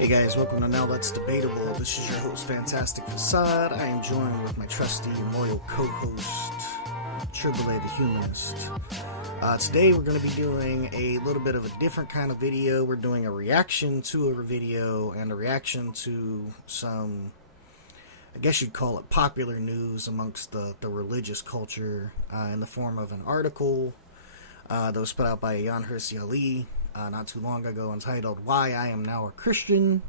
Hey guys, welcome to Now That's Debatable. This is your host, Fantastic Facade. I am joined with my trusty and loyal co-host, Triple A the Humanist. Today we're going to be doing a little bit of a different kind of video. We're doing a reaction to a video and a reaction to some, I guess you'd call it popular news amongst the religious culture in the form of an article that was put out by Jan Ali not too long ago, entitled "Why I Am Now a Christian."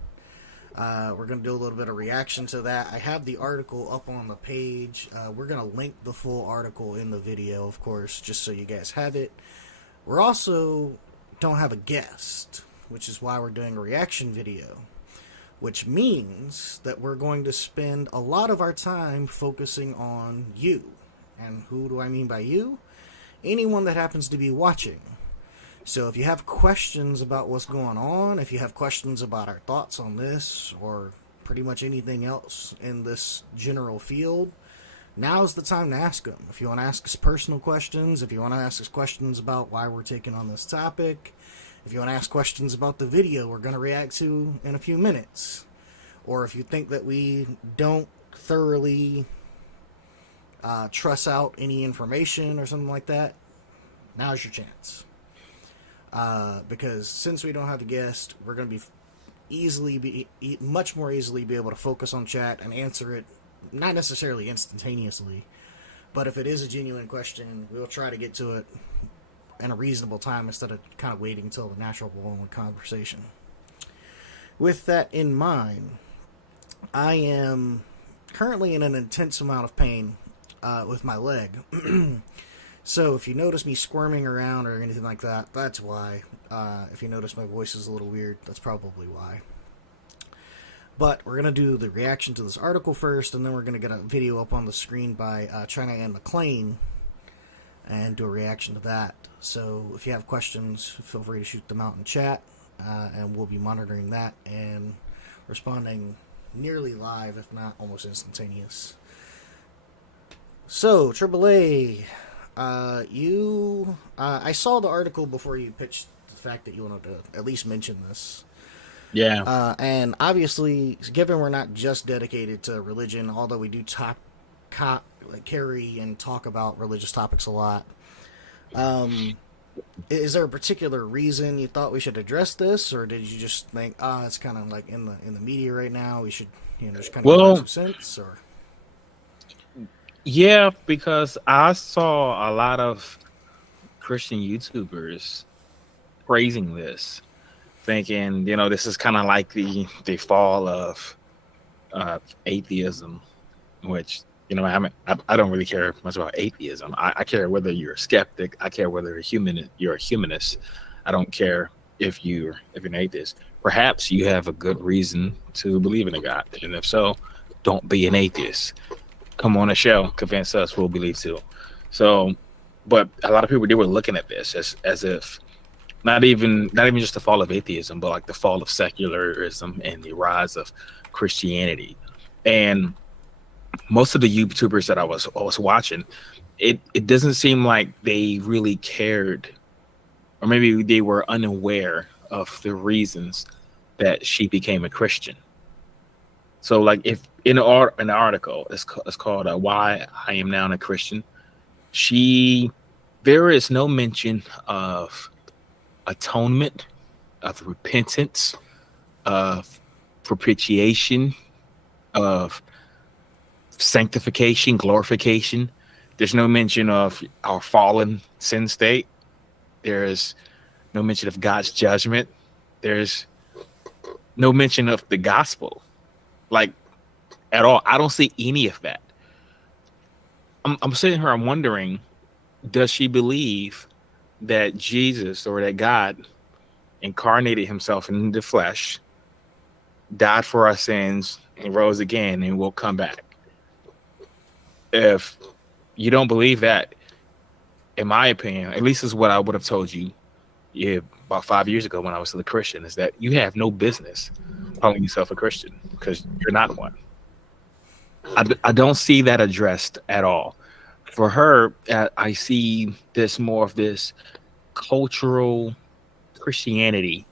We're going to do a little bit of reaction to that. I have the article up on the page. We're going to link the full article in the video, of course, just so you guys have it. We're also don't have a guest, which is why we're doing a reaction video, which means that we're going to spend a lot of our time focusing on you. And who do I mean by you? Anyone that happens to be watching. So if you have questions about what's going on, if you have questions about our thoughts on this, or pretty much anything else in this general field, now's the time to ask them. If you want to ask us personal questions, if you want to ask us questions about why we're taking on this topic, if you want to ask questions about the video we're going to react to in a few minutes, or if you think that we don't thoroughly truss out any information or something like that, now's your chance. Because since we don't have a guest, we're going to be much more easily be able to focus on chat and answer it, not necessarily instantaneously, but if it is a genuine question, we'll try to get to it in a reasonable time instead of kind of waiting until the natural long conversation. With that in mind, I am currently in an intense amount of pain with my leg. So if you notice me squirming around or anything like that, that's why. If you notice my voice is a little weird, that's probably why. But we're going to do the reaction to this article first, and then we're going to get a video up on the screen by Anne McClain and do a reaction to that. So if you have questions, feel free to shoot them out in chat, and we'll be monitoring that and responding nearly live, if not almost instantaneous. So, AAA... I saw the article before you pitched the fact that you wanted to at least mention this. Yeah. And obviously, given we're not just dedicated to religion, although we do carry and talk about religious topics a lot, is there a particular reason you thought we should address this, or did you just think, it's kind of like in the media right now, we should, just kind of give some sense, or... Yeah, because I saw a lot of Christian YouTubers praising this, thinking, this is kind of like the fall of atheism, which, I don't really care much about atheism. I care whether you're a skeptic. I care whether you're a humanist. I don't care if you're an atheist. Perhaps you have a good reason to believe in a God, and if so, don't be an atheist. Come on a show, convince us, we'll believe too. So, but a lot of people, they were looking at this as if not even just the fall of atheism, but like the fall of secularism and the rise of Christianity. And most of the YouTubers that I was watching, it doesn't seem like they really cared, or maybe they were unaware of the reasons that she became a Christian. So, like, if in an article, it's called "Why I Am Now a Christian," there is no mention of atonement, of repentance, of propitiation, of sanctification, glorification. There's no mention of our fallen sin state. There's no mention of God's judgment. There's no mention of the gospel. Like, at all. I don't see any of that. I'm sitting here, I'm wondering, does she believe that Jesus, or that God incarnated himself in the flesh, died for our sins, and rose again, and will come back? If you don't believe that, in my opinion, at least is what I would have told you about 5 years ago when I was still a Christian, is that you have no business calling yourself a Christian, because you're not one. I don't see that addressed at all. For her, I see this more of this cultural Christianity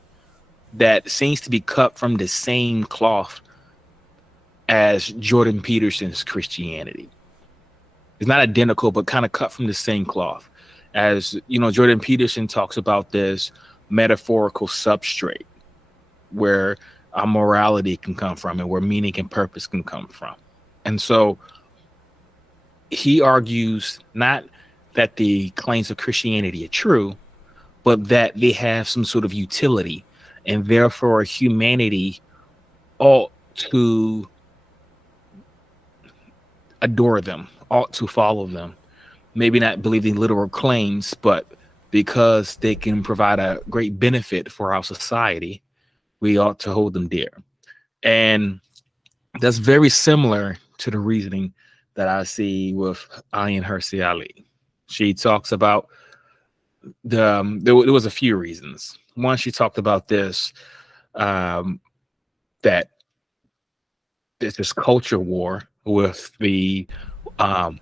that seems to be cut from the same cloth as Jordan Peterson's Christianity. It's not identical, but kind of cut from the same cloth. As you know, Jordan Peterson talks about this metaphorical substrate where our morality can come from and where meaning and purpose can come from. And so he argues not that the claims of Christianity are true, but that they have some sort of utility, and therefore humanity ought to adore them, ought to follow them. Maybe not believe the literal claims, but because they can provide a great benefit for our society, we ought to hold them dear. And that's very similar to the reasoning that I see with Ayan Hirsi Ali. She talks about there was a few reasons. One, she talked about this that there's this culture war with the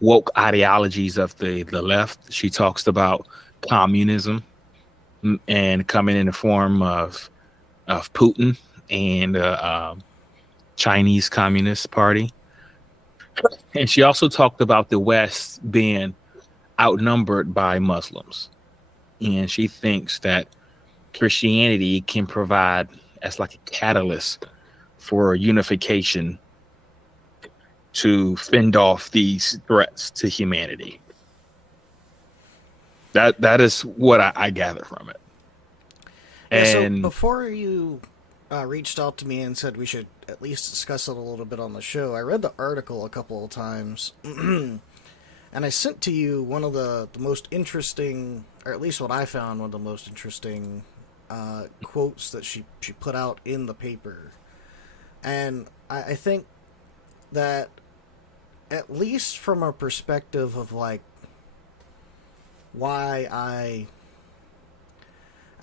woke ideologies of the left. She talks about communism and coming in the form of Putin and Chinese Communist Party. And she also talked about the West being outnumbered by Muslims. And she thinks that Christianity can provide as like a catalyst for unification to fend off these threats to humanity. That is what I gather from it. Yeah, And so before you reached out to me and said we should at least discuss it a little bit on the show, I read the article a couple of times, and I sent to you one of the most interesting, or at least what I found one of the most interesting quotes that she put out in the paper. And I think that, at least from a perspective of like why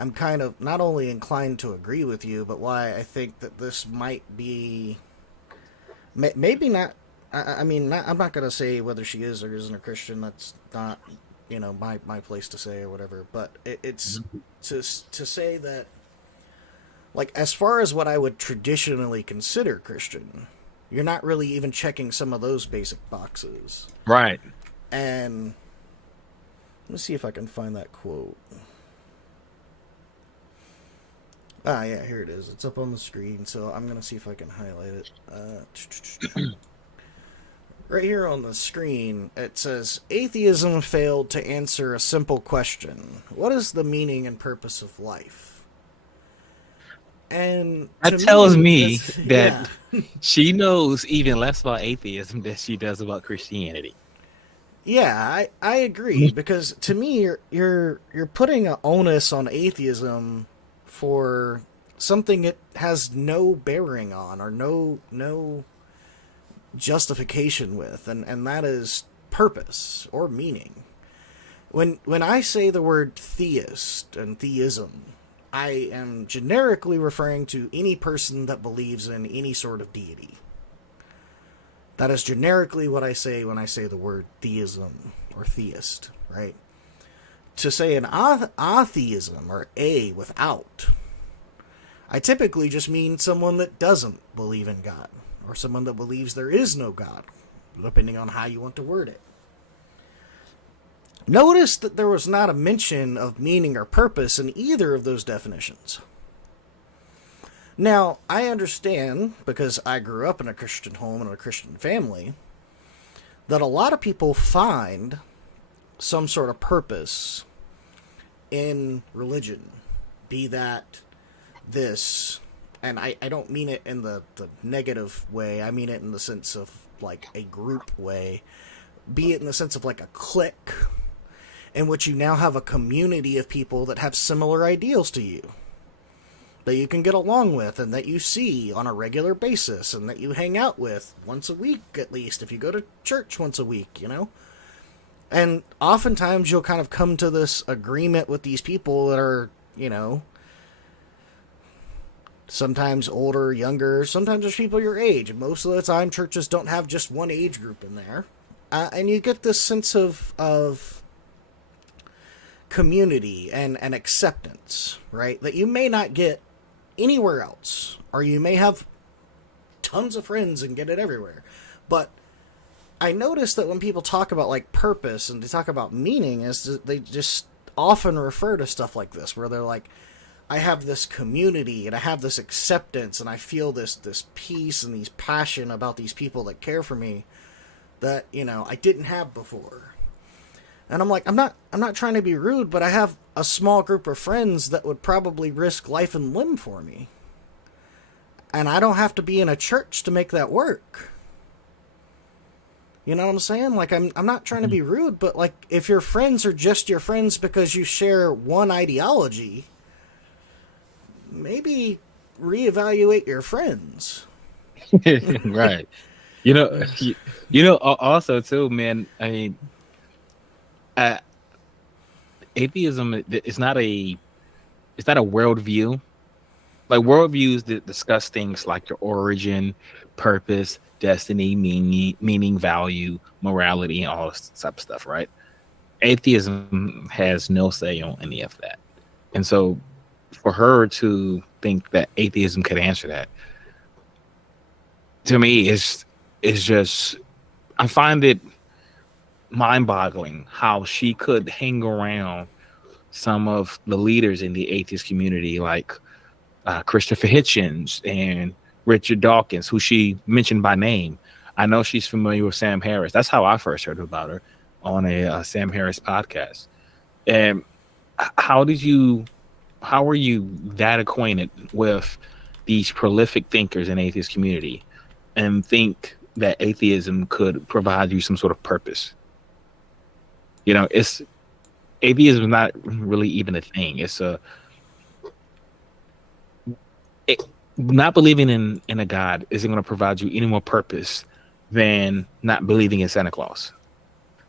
I'm kind of not only inclined to agree with you, but why I think that this might be maybe not. I mean, I'm not going to say whether she is or isn't a Christian. That's not, my place to say or whatever. But it's to say that, like, as far as what I would traditionally consider Christian, you're not really even checking some of those basic boxes. right. And let's see if I can find that quote. Ah, yeah, here it is. It's up on the screen, so I'm going to see if I can highlight it. Right here on the screen, it says, "Atheism failed to answer a simple question. What is the meaning and purpose of life?" And That tells me that's- that yeah. she knows even less about atheism than she does about Christianity. Yeah, I agree, because to me you're putting an onus on atheism for something it has no bearing on or no justification with, and that is purpose or meaning. When I say the word theist and theism, I am generically referring to any person that believes in any sort of deity. That is generically what I say when I say the word theism or theist, right? To say an atheism, or a without, I typically just mean someone that doesn't believe in God, or someone that believes there is no God, depending on how you want to word it. Notice that there was not a mention of meaning or purpose in either of those definitions. Now, I understand, because I grew up in a Christian home and a Christian family, that a lot of people find some sort of purpose in religion. Be that this, and I don't mean it in the negative way, I mean it in the sense of like a group way. Be it in the sense of like a clique, in which you now have a community of people that have similar ideals to you, that you can get along with, and that you see on a regular basis, and that you hang out with once a week at least, if you go to church once a week, And oftentimes you'll kind of come to this agreement with these people that are, sometimes older, younger, sometimes there's people your age. Most of the time churches don't have just one age group in there. And you get this sense of community and acceptance, right? That you may not get anywhere else, or you may have tons of friends and get it everywhere. But I notice that when people talk about like purpose and they talk about meaning, is they just often refer to stuff like this, where they're like, I have this community and I have this acceptance and I feel this peace and these passion about these people that care for me that, you know, I didn't have before. And I'm like, I'm not trying to be rude, but I have a small group of friends that would probably risk life and limb for me. And I don't have to be in a church to make that work. You know what I'm saying? Like, I'm not trying to be rude, but like, if your friends are just your friends because you share one ideology, maybe reevaluate your friends. Right. You know, also too, man. I mean, uh, atheism is not a worldview. Like worldviews that discuss things like your origin, purpose, destiny, meaning, value, morality, and all this type of stuff, right? Atheism has no say on any of that. And so for her to think that atheism could answer that, to me, is just, I find it mind-boggling how she could hang around some of the leaders in the atheist community, like Christopher Hitchens and Richard Dawkins, who she mentioned by name. I know she's familiar with Sam Harris. That's how I first heard about her, on a Sam Harris podcast. And how are you that acquainted with these prolific thinkers in the atheist community and think that atheism could provide you some sort of purpose? You know, atheism is not really even a thing. Not believing in a God isn't going to provide you any more purpose than not believing in Santa Claus.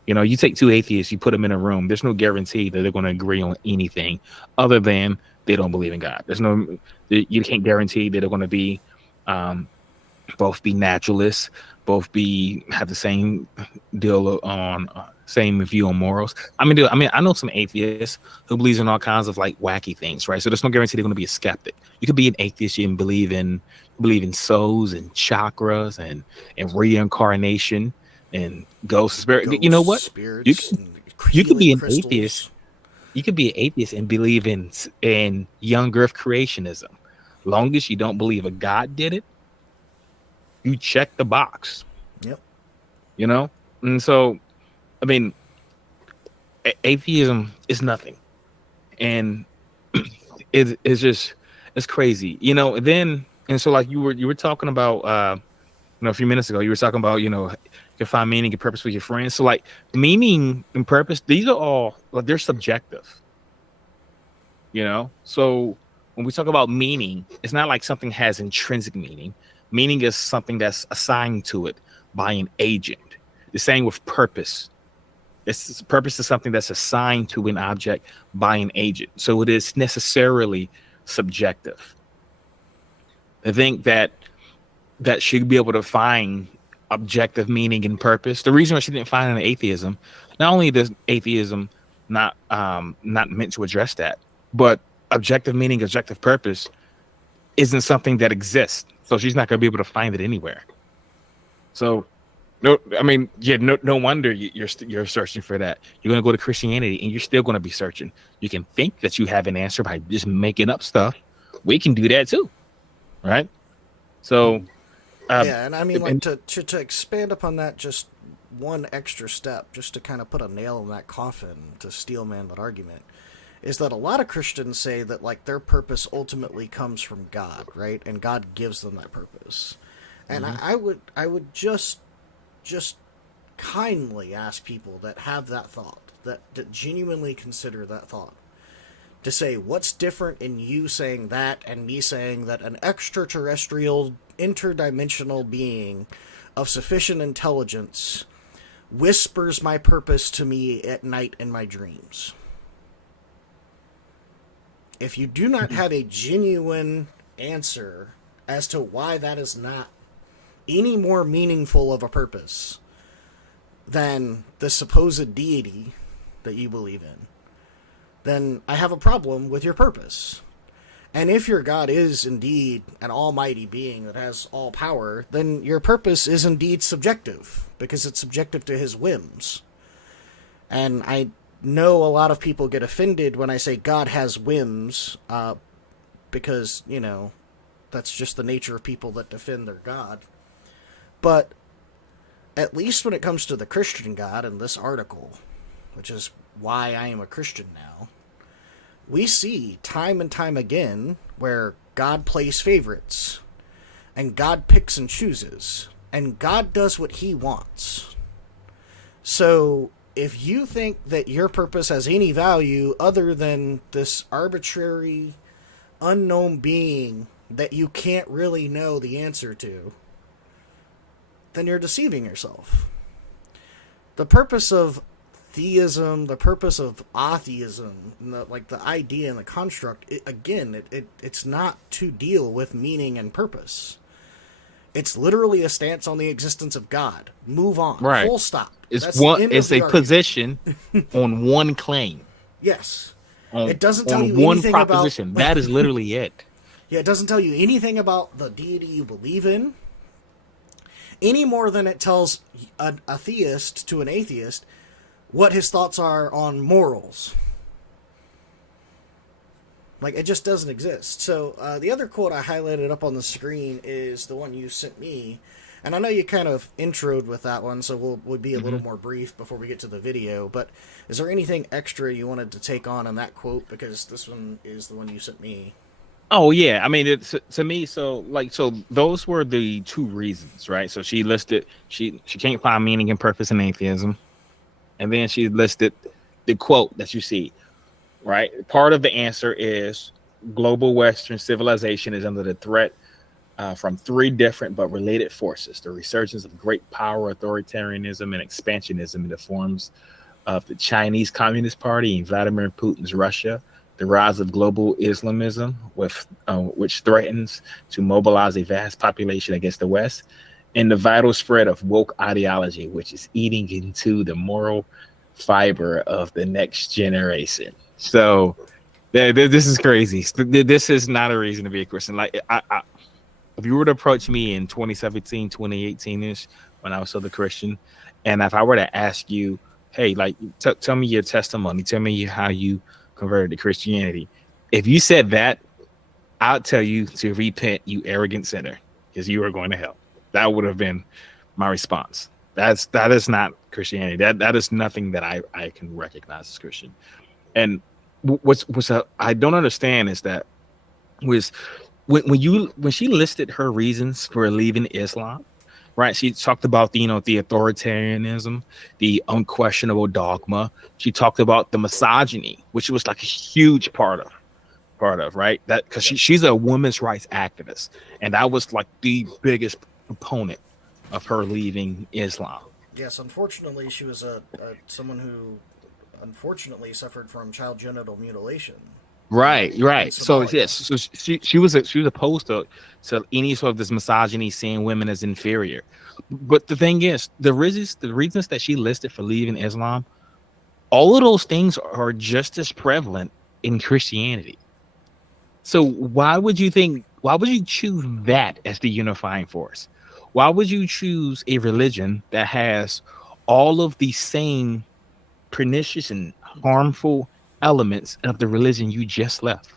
You know, you take two atheists, you put them in a room. There's no guarantee that they're going to agree on anything other than they don't believe in God. You can't guarantee that they're going to be both be naturalists, both have the same deal on same view on morals. I know some atheists who believes in all kinds of like wacky things, right? So there's no guarantee they're going to be a skeptic. You could be an atheist and believe in souls and chakras and reincarnation and ghosts, spirit. You know what? Spirits, you could be an crystals. atheist. You could be an atheist and believe in young Earth creationism. Long as you don't believe a God did it, you check the box. Yep. You know? And so, I mean, atheism is nothing. And it's crazy. You know, and so like you were talking about a few minutes ago, you were talking about, you can find meaning and purpose with your friends. So like meaning and purpose, these are all, like, they're subjective. You know? So when we talk about meaning, it's not like something has intrinsic meaning. Meaning is something that's assigned to it by an agent. The same with purpose. Purpose is something that's assigned to an object by an agent. So it is necessarily subjective. I think that she'd be able to find objective meaning and purpose. The reason why she didn't find it in atheism, not only does atheism not meant to address that, but objective meaning, objective purpose isn't something that exists. So she's not going to be able to find it anywhere. So, no wonder you're searching for that. You're going to go to Christianity and you're still going to be searching. You can think that you have an answer by just making up stuff. We can do that too, right? So, yeah, and I mean, like, to expand upon that just one extra step, just to kind of put a nail in that coffin to steel man that argument, is that a lot of Christians say that, like, their purpose ultimately comes from God, right? And God gives them that purpose. And mm-hmm. I would just kindly ask people that have that thought, that genuinely consider that thought, to say, what's different in you saying that and me saying that an extraterrestrial, interdimensional being of sufficient intelligence whispers my purpose to me at night in my dreams? If you do not have a genuine answer as to why that is not any more meaningful of a purpose than the supposed deity that you believe in, then I have a problem with your purpose. And if your God is indeed an almighty being that has all power, then your purpose is indeed subjective, because it's subjective to his whims. And I know a lot of people get offended when I say God has whims, because, that's just the nature of people that defend their God. But at least when it comes to the Christian God in this article, which is why I am a Christian now, we see time and time again where God plays favorites, and God picks and chooses, and God does what he wants. So if you think that your purpose has any value other than this arbitrary, unknown being that you can't really know the answer to, then you're deceiving yourself. The purpose of theism, the purpose of atheism, the idea and the construct, it's not to deal with meaning and purpose. It's literally a stance on the existence of God. Move on. Right. Full stop. It's a position on one claim. Yes. On, it doesn't tell you one anything proposition. about... That is literally it. Yeah, it doesn't tell you anything about the deity you believe in, any more than it tells a theist to an atheist what his thoughts are on morals. It just doesn't exist. So the other quote I highlighted up on the screen is the one you sent me, and I know you kind of introed with that one, so we'll be a little more brief before we get to the video, but is there anything extra you wanted to take on that quote, because this one is the one you sent me? Oh yeah, I mean, it's to me. So those were the two reasons, right? So she listed she can't find meaning and purpose in atheism, and then she listed the quote that you see, right? Part of the answer is global Western civilization is under the threat from three different but related forces: the resurgence of great power, authoritarianism, and expansionism in the forms of the Chinese Communist Party and Vladimir Putin's Russia. The rise of global Islamism, which threatens to mobilize a vast population against the West, and the vital spread of woke ideology, which is eating into the moral fiber of the next generation. So this is crazy. This is not a reason to be a Christian. If you were to approach me in 2017, 2018-ish, when I was still a Christian, and if I were to ask you, hey, tell me your testimony, tell me how you converted to Christianity. If you said that, I'll tell you to repent, you arrogant sinner, because you are going to hell. That would have been my response. That is not Christianity. That is nothing that I can recognize as Christian. And I don't understand is that when she listed her reasons for leaving Islam, right? She talked about the authoritarianism, the unquestionable dogma. She talked about the misogyny, which was like a huge part of right, that because she's a women's rights activist, and that was like the biggest proponent of her leaving Islam. Yes, unfortunately, she was someone who unfortunately suffered from child genital mutilation. Right. So yes, so she was opposed to any sort of this misogyny, seeing women as inferior. But the thing is, the reasons that she listed for leaving Islam, all of those things are just as prevalent in Christianity. So why would you choose that as the unifying force? Why would you choose a religion that has all of the same pernicious and harmful elements of the religion you just left?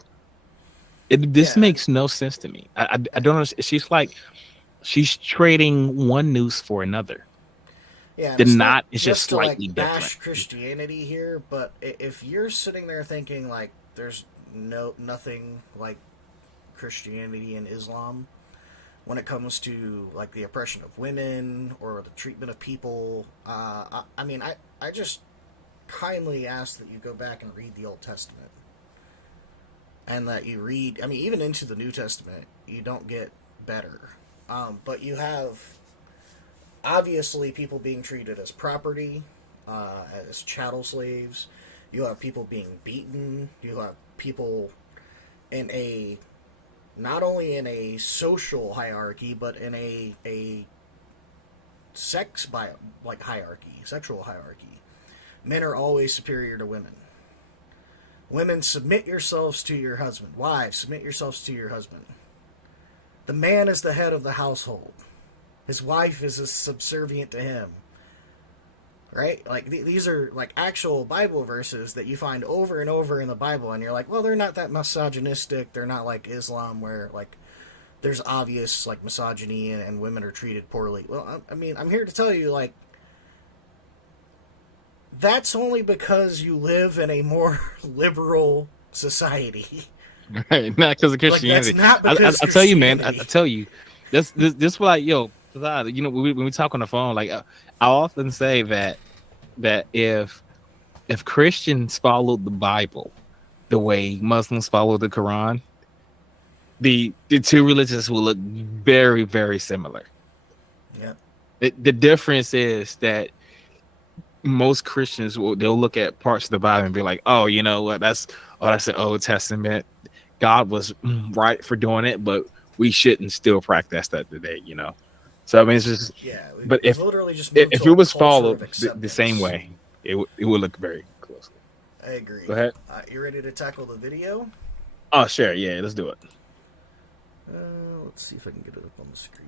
This makes no sense to me. I don't understand. She's trading one noose for another. Yeah, the knot is just slightly to different. Bash Christianity here, but if you're sitting there thinking there's nothing like Christianity and Islam when it comes to the oppression of women or the treatment of people, I just kindly ask that you go back and read the Old Testament, and that you read, even into the New Testament, you don't get better. But you have, obviously, people being treated as property, as chattel slaves. You have people being beaten. You have people not only in a social hierarchy, but in a sexual hierarchy. Men are always superior to women. Women, submit yourselves to your husband. Wives, submit yourselves to your husband. The man is the head of the household. His wife is subservient to him. Right? Like, these are, like, actual Bible verses that you find over and over in the Bible, and you're like, well, they're not that misogynistic. They're not like Islam, where, like, there's obvious, like, misogyny and women are treated poorly. Well, I mean, I'm here to tell you, like, that's only because you live in a more liberal society. Right, not because of Christianity. Like, that's not because I tell you, man. I tell you, this like, yo, you know, when we talk on the phone, like, I often say that if Christians followed the Bible the way Muslims follow the Quran, the two religions will look very, very similar. Yeah. The difference is that most Christians they'll look at parts of the Bible and be like, oh, you know what, that's the Old Testament. God was right for doing it, but we shouldn't still practice that today, you know. So I mean, it's just But if it was followed the same way, it would look very closely. I agree. Go ahead. You ready to tackle the video? Oh, sure. Yeah, let's do it. Let's see if I can get it up on the screen.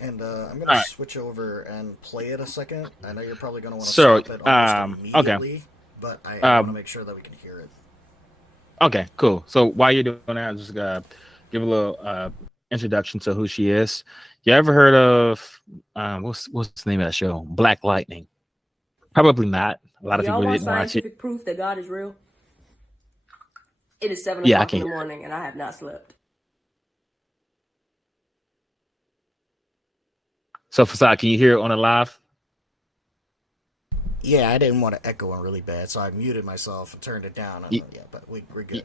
And I'm going to switch over and play it a second. I know you're probably going to want to stop it almost immediately, okay. But I want to make sure that we can hear it. Okay, cool. So while you're doing that, I'm just going to give a little introduction to who she is. You ever heard of, what's the name of that show? Black Lightning? Probably not. A lot of people didn't watch it. Proof that God is real? It is 7 o'clock in the morning and I have not slept. So, Fasad, can you hear it on the live? Yeah, I didn't want to echo it really bad, so I muted myself and turned it down. Yeah, but we're good.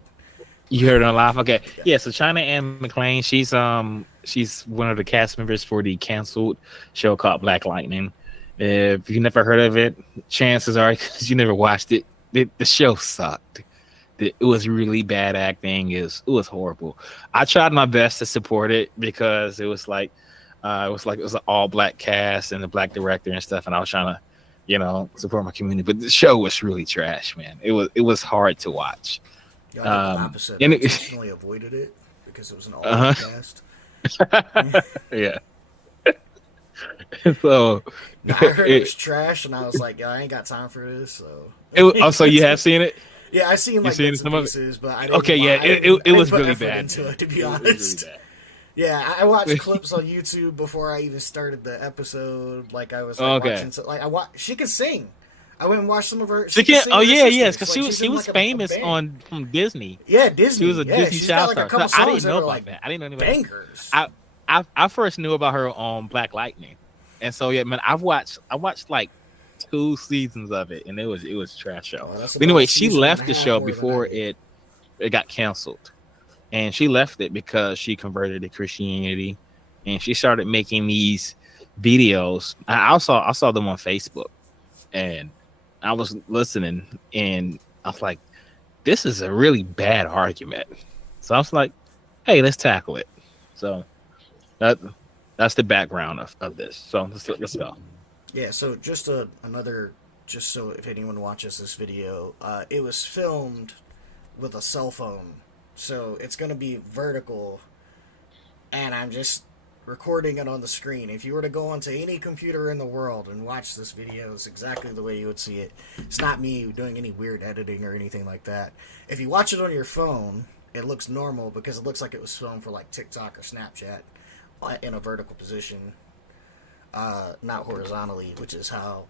You heard it on live? Okay. Yeah, so China Anne McClain, she's one of the cast members for the canceled show called Black Lightning. If you never heard of it, chances are because you never watched it, the show sucked. It was really bad acting. It was horrible. I tried my best to support it because it was like it was an all black cast and a black director and stuff, and I was trying to, you know, support my community. But the show was really trash, man. It was hard to watch. Yeah, I did the opposite. I intentionally avoided it because it was an all black cast. Yeah. So I heard it was trash, and I was like, "Yo, I ain't got time for this." So, so you have seen it? Yeah, I've seen like bits and pieces, but I didn't. Okay, yeah, it was really bad into it, to be honest. Really yeah, I watched clips on YouTube before I even started the episode. Like I was watching, she could sing. I went and watched some of her. She can. Oh yeah, yes, because she was famous from Disney. Yeah, Disney. She was a Disney child star. I didn't know about that. I didn't know anything. Bangers. I first knew about her on Black Lightning, and so yeah, man, I watched like 2 seasons of it, and it was a trash show. But anyway, she left the show before it got canceled, and she left it because she converted to Christianity, and she started making these videos. I saw them on Facebook, and I was listening, and I was like, this is a really bad argument. So I was like, hey, let's tackle it. So that's the background of this. So let's go. Yeah, so just so if anyone watches this video, it was filmed with a cell phone. So it's going to be vertical, and I'm just recording it on the screen. If you were to go onto any computer in the world and watch this video, it's exactly the way you would see it. It's not me doing any weird editing or anything like that. If you watch it on your phone, it looks normal because it looks like it was filmed for like TikTok or Snapchat in a vertical position, not horizontally, which is how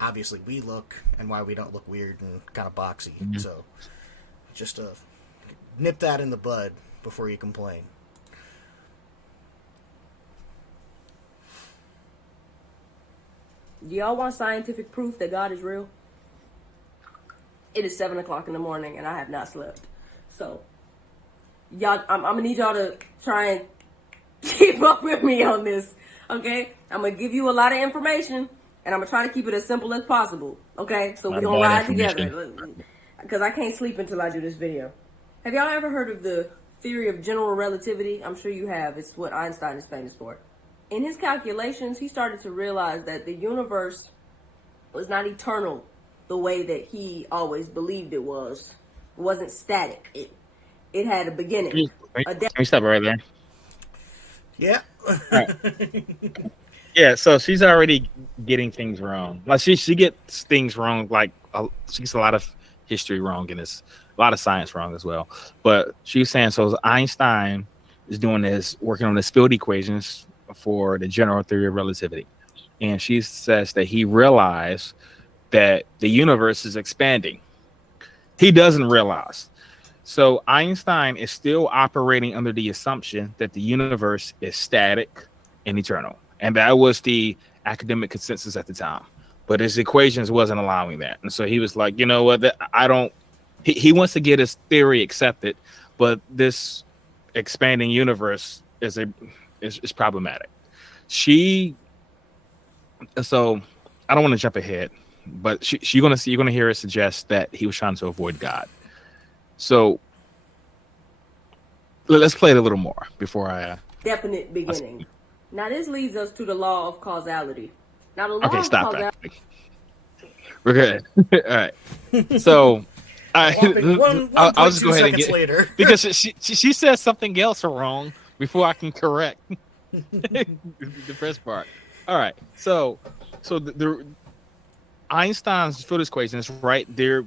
obviously we look and why we don't look weird and kind of boxy. Mm-hmm. So just nip that in the bud before you complain. Do y'all want scientific proof that God is real? It is 7 o'clock in the morning and I have not slept. So, y'all, I'm gonna need y'all to try and keep up with me on this, okay? I'm gonna give you a lot of information and I'm gonna try to keep it as simple as possible, okay? So we're gonna ride together because I can't sleep until I do this video. Have y'all ever heard of the theory of general relativity? I'm sure you have. It's what Einstein is famous for. in his calculations, he started to realize that the universe was not eternal the way that he always believed it was. It wasn't static. It had a beginning. Can we stop right there? Yeah. Right. Yeah, so she's already getting things wrong. Like she gets things wrong. Like she gets a lot of history wrong, and it's a lot of science wrong as well. But she's saying so. Einstein is doing this, working on the field equations for the general theory of relativity, and she says that he realized that the universe is expanding. He doesn't realize. So Einstein is still operating under the assumption that the universe is static and eternal. And that was the academic consensus at the time. But his equations wasn't allowing that. And so he was like, you know what, he wants to get his theory accepted, but this expanding universe is problematic. So I don't want to jump ahead, but you're gonna hear her suggest that he was trying to avoid God. So let's play it a little more before I definite beginning. Now this leads us to the law of causality. Now the law okay, of stop causality. that. We're good. All right. So I'll just go ahead and get later. because she says something else wrong before I can correct the first part. All right. So the Einstein's field equation is right there.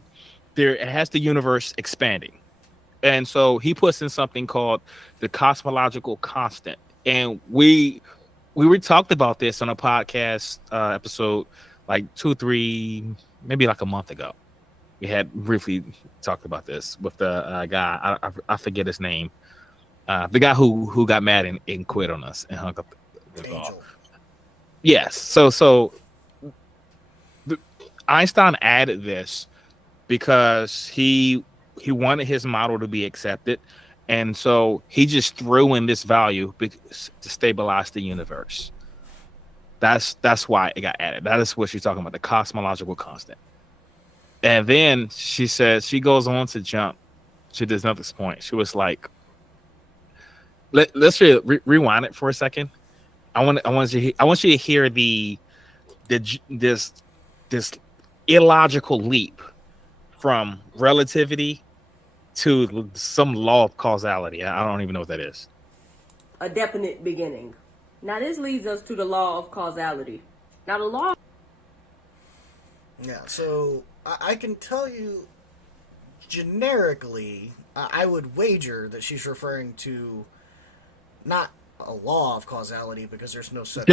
It has the universe expanding. And so he puts in something called the cosmological constant. And we talked about this on a podcast episode like 2-3, maybe like a month ago. We had briefly talked about this with the guy. I forget his name. The guy who got mad and quit on us and hung up the call. Yes. So Einstein added this because he wanted his model to be accepted, and so he just threw in this value to stabilize the universe. That's why it got added. That is what she's talking about, the cosmological constant. And then she says, she goes on to jump to this next point. She was like, let's rewind it for a second. I want you to hear this illogical leap from relativity to some law of causality. I don't even know what that is. A definite beginning. Now this leads us to the law of causality. Now the law. Yeah, so I can tell you generically, I would wager that she's referring to not a law of causality, because there's no such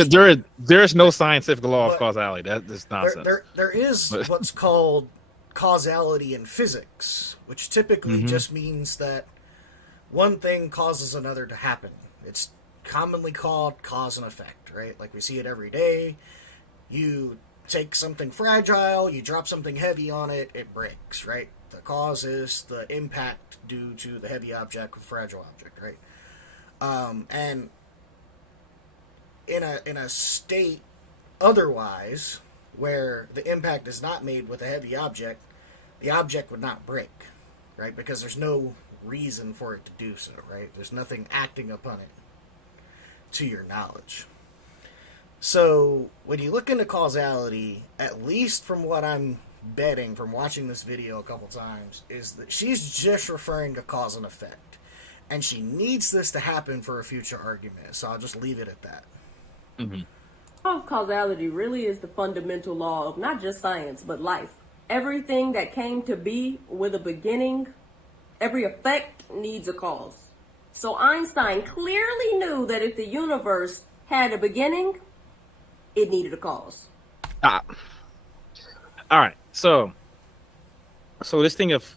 there's no scientific law of causality. That's nonsense. There is what's called causality in physics, which typically just means that one thing causes another to happen. It's commonly called cause and effect, right? Like we see it every day. You take something fragile, you drop something heavy on it, it breaks, right? The cause is the impact due to the heavy object with fragile object, right? And in a state otherwise, where the impact is not made with a heavy object, the object would not break, right? Because there's no reason for it to do so, right? There's nothing acting upon it to your knowledge. So when you look into causality, at least from what I'm betting from watching this video a couple times, is that she's just referring to cause and effect. And she needs this to happen for a future argument. So I'll just leave it at that. The law of causality really is the fundamental law of not just science, but life. Everything that came to be with a beginning, every effect needs a cause. So Einstein clearly knew that if the universe had a beginning, it needed a cause. All right. So this thing of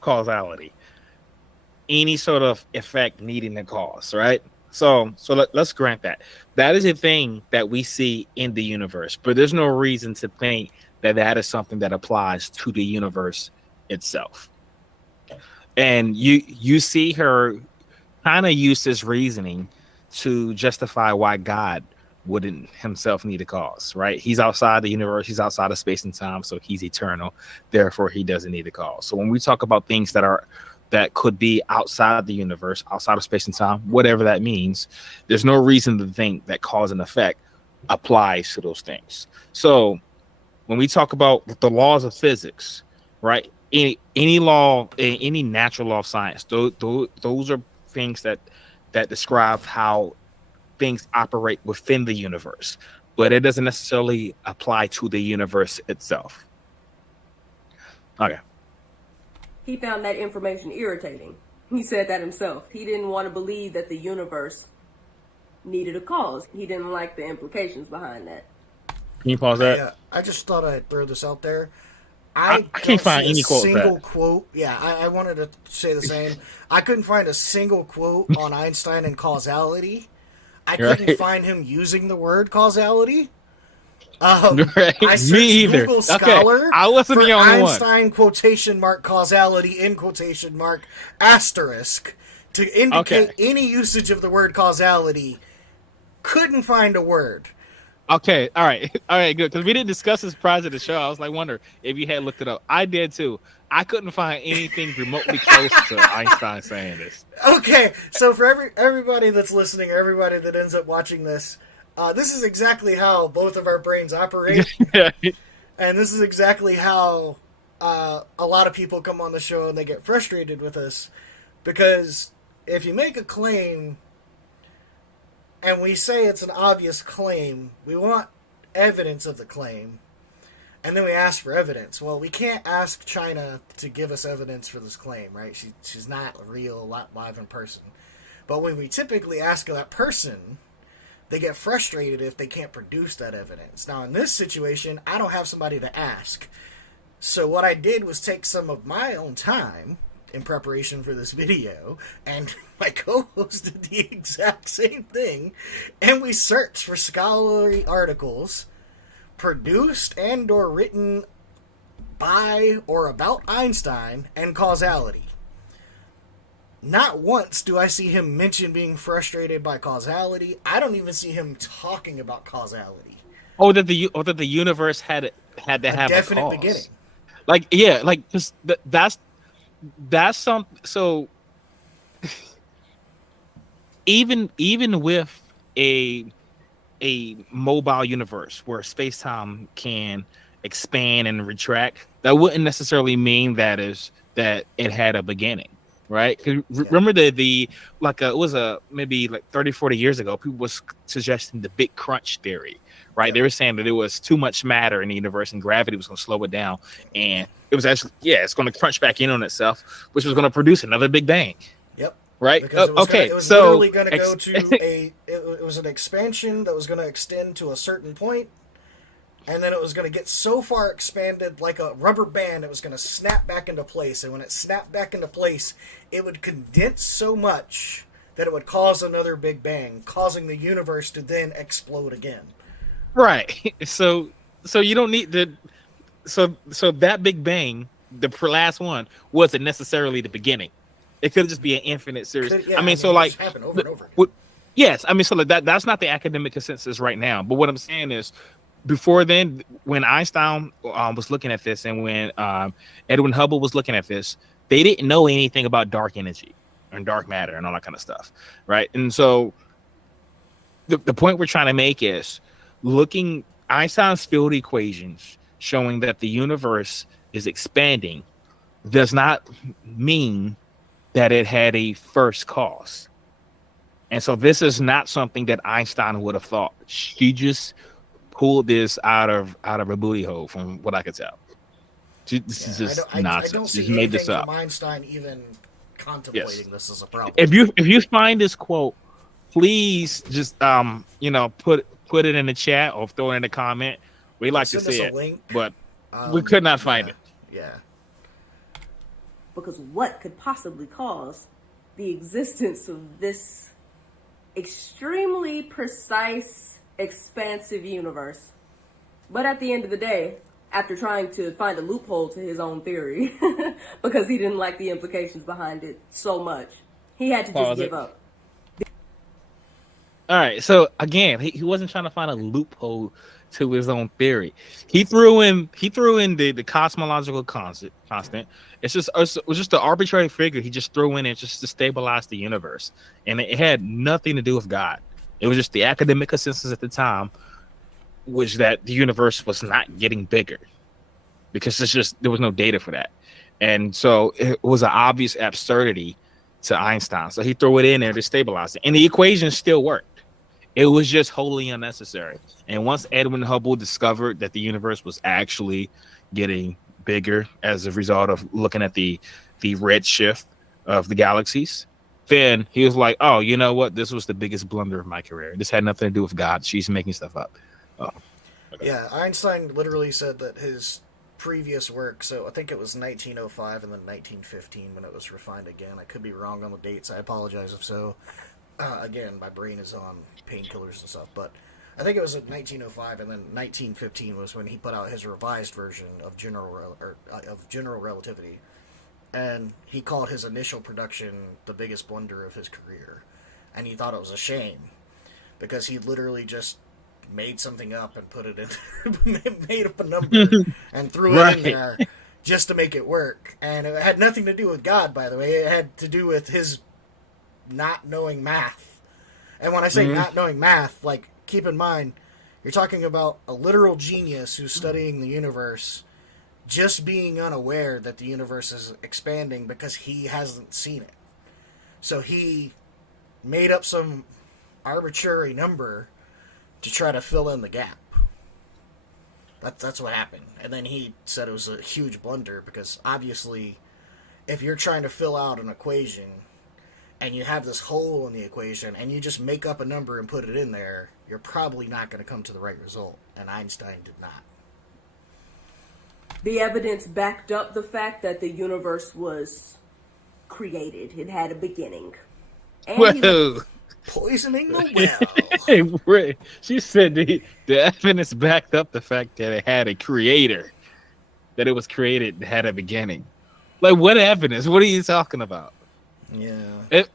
causality, any sort of effect needing a cause, right? So let's grant that. That is a thing that we see in the universe, but there's no reason to think that is something that applies to the universe itself. And you see her kind of use this reasoning to justify why God wouldn't himself need a cause, right? He's outside the universe, he's outside of space and time, so he's eternal, therefore he doesn't need a cause. So when we talk about things that are that could be outside the universe, outside of space and time, whatever that means. There's no reason to think that cause and effect applies to those things. So when we talk about the laws of physics, right? Any law, any natural law of science, those are things that describe how things operate within the universe, but it doesn't necessarily apply to the universe itself. Okay. He found that information irritating. He said that himself. He didn't want to believe that the universe needed a cause. He didn't like the implications behind that. Can you pause that? Yeah, I just thought I'd throw this out there. I can't find any single quote. Yeah, I wanted to say the same. I couldn't find a single quote on Einstein and causality. I couldn't find him using the word causality. I searched Me either. Google Scholar okay. I wasn't for the only Einstein one. quotation mark causality in quotation mark asterisk to indicate any usage of the word causality. Couldn't find a word. Okay, all right, good. Because we didn't discuss this prior to the show. I was like, wonder if you had looked it up. I did too. I couldn't find anything remotely close to Einstein saying this. Okay, so for everybody that's listening, everybody that ends up watching this, this is exactly how both of our brains operate, and this is exactly how a lot of people come on the show and they get frustrated with us, because if you make a claim and we say it's an obvious claim, we want evidence of the claim, and then we ask for evidence. Well, we can't ask China to give us evidence for this claim, right? She's not real, live in person. But when we typically ask that person, they get frustrated if they can't produce that evidence. Now, in this situation, I don't have somebody to ask. So what I did was take some of my own time in preparation for this video, and my co-host did the exact same thing, and we searched for scholarly articles produced and or written by or about Einstein and causality. Not once do I see him mention being frustrated by causality. I don't even see him talking about causality. That the universe had to have a definite cause. beginning. Like, yeah, like just that's some. So even with a mobile universe where space-time can expand and retract, that wouldn't necessarily mean that it had a beginning, right? Remember it was maybe like 30-40 years ago, people was suggesting the big crunch theory, right? Yep. They were saying that there was too much matter in the universe and gravity was going to slow it down, and it was actually it's going to crunch back in on itself, which was going to produce another big bang. Yep. Right. Because it was so literally going to go to it was an expansion that was going to extend to a certain point, and then it was going to get so far expanded like a rubber band, it was going to snap back into place. And when it snapped back into place, it would condense so much that it would cause another big bang, causing the universe to then explode again. Right. So you don't need the so that big bang, the last one, wasn't necessarily the beginning. It could just be an infinite series. So like, happen over and over again. Yes, I mean, so like that's not the academic consensus right now. But what I'm saying is, before then, when Einstein was looking at this, and when Edwin Hubble was looking at this, they didn't know anything about dark energy and dark matter and all that kind of stuff, right? And so, the point we're trying to make is looking Einstein's field equations showing that the universe is expanding does not mean that it had a first cause. And so this is not something that Einstein would have thought. She just pulled this out of a booty hole, from what I could tell. This is just nonsense. I don't see she made this anything up. from Einstein even contemplating this as a problem. If you find this quote, please just put it in the chat or throw it in the comment. We like to see it, link. But we could not find it. Yeah. Because what could possibly cause the existence of this extremely precise, expansive universe? But at the end of the day, after trying to find a loophole to his own theory, because he didn't like the implications behind it so much, he had to just give up. All right, so again, he wasn't trying to find a loophole to his own theory. He threw in the cosmological constant. It was just an arbitrary figure he just threw in it just to stabilize the universe, and it had nothing to do with God. It was just the academic consensus at the time, which that the universe was not getting bigger because there was no data for that, and so it was an obvious absurdity to Einstein. So he threw it in there to stabilize it, and the equation still worked. It was just wholly unnecessary. And once Edwin Hubble discovered that the universe was actually getting bigger as a result of looking at the redshift of the galaxies, then he was like, oh, you know what? This was the biggest blunder of my career. This had nothing to do with God. She's making stuff up. Oh, okay. Yeah, Einstein literally said that his previous work, so I think it was 1905 and then 1915 when it was refined again. I could be wrong on the dates. I apologize if so. Again, my brain is on painkillers and stuff, but I think it was in 1905, and then 1915 was when he put out his revised version of general relativity, and he called his initial production the biggest blunder of his career, and he thought it was a shame because he literally just made something up and put it in, made up a number and threw it in there just to make it work, and it had nothing to do with God, by the way. It had to do with his not knowing math. And when I say not knowing math, like, keep in mind, you're talking about a literal genius who's studying the universe just being unaware that the universe is expanding because he hasn't seen it. So he made up some arbitrary number to try to fill in the gap. That's what happened. And then he said it was a huge blunder because obviously if you're trying to fill out an equation and you have this hole in the equation, and you just make up a number and put it in there, you're probably not going to come to the right result. And Einstein did not. The evidence backed up the fact that the universe was created. It had a beginning. And poisoning the well. She said the evidence backed up the fact that it had a creator, that it was created, had a beginning. Like, what evidence? What are you talking about? Yeah.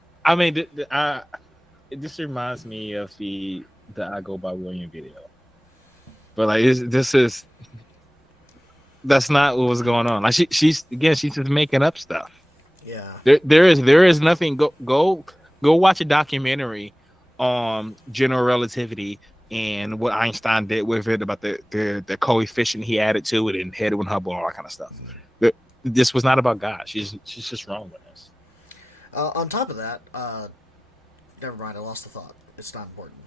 This reminds me of the I Go by William video, but like that's not what was going on. Like she's just making up stuff. Yeah. There is nothing. Go watch a documentary on general relativity and what Einstein did with it about the coefficient he added to it and Edwin Hubble, all that kind of stuff. This was not about God. She's just wrong with us. On top of that, never mind, I lost the thought. It's not important.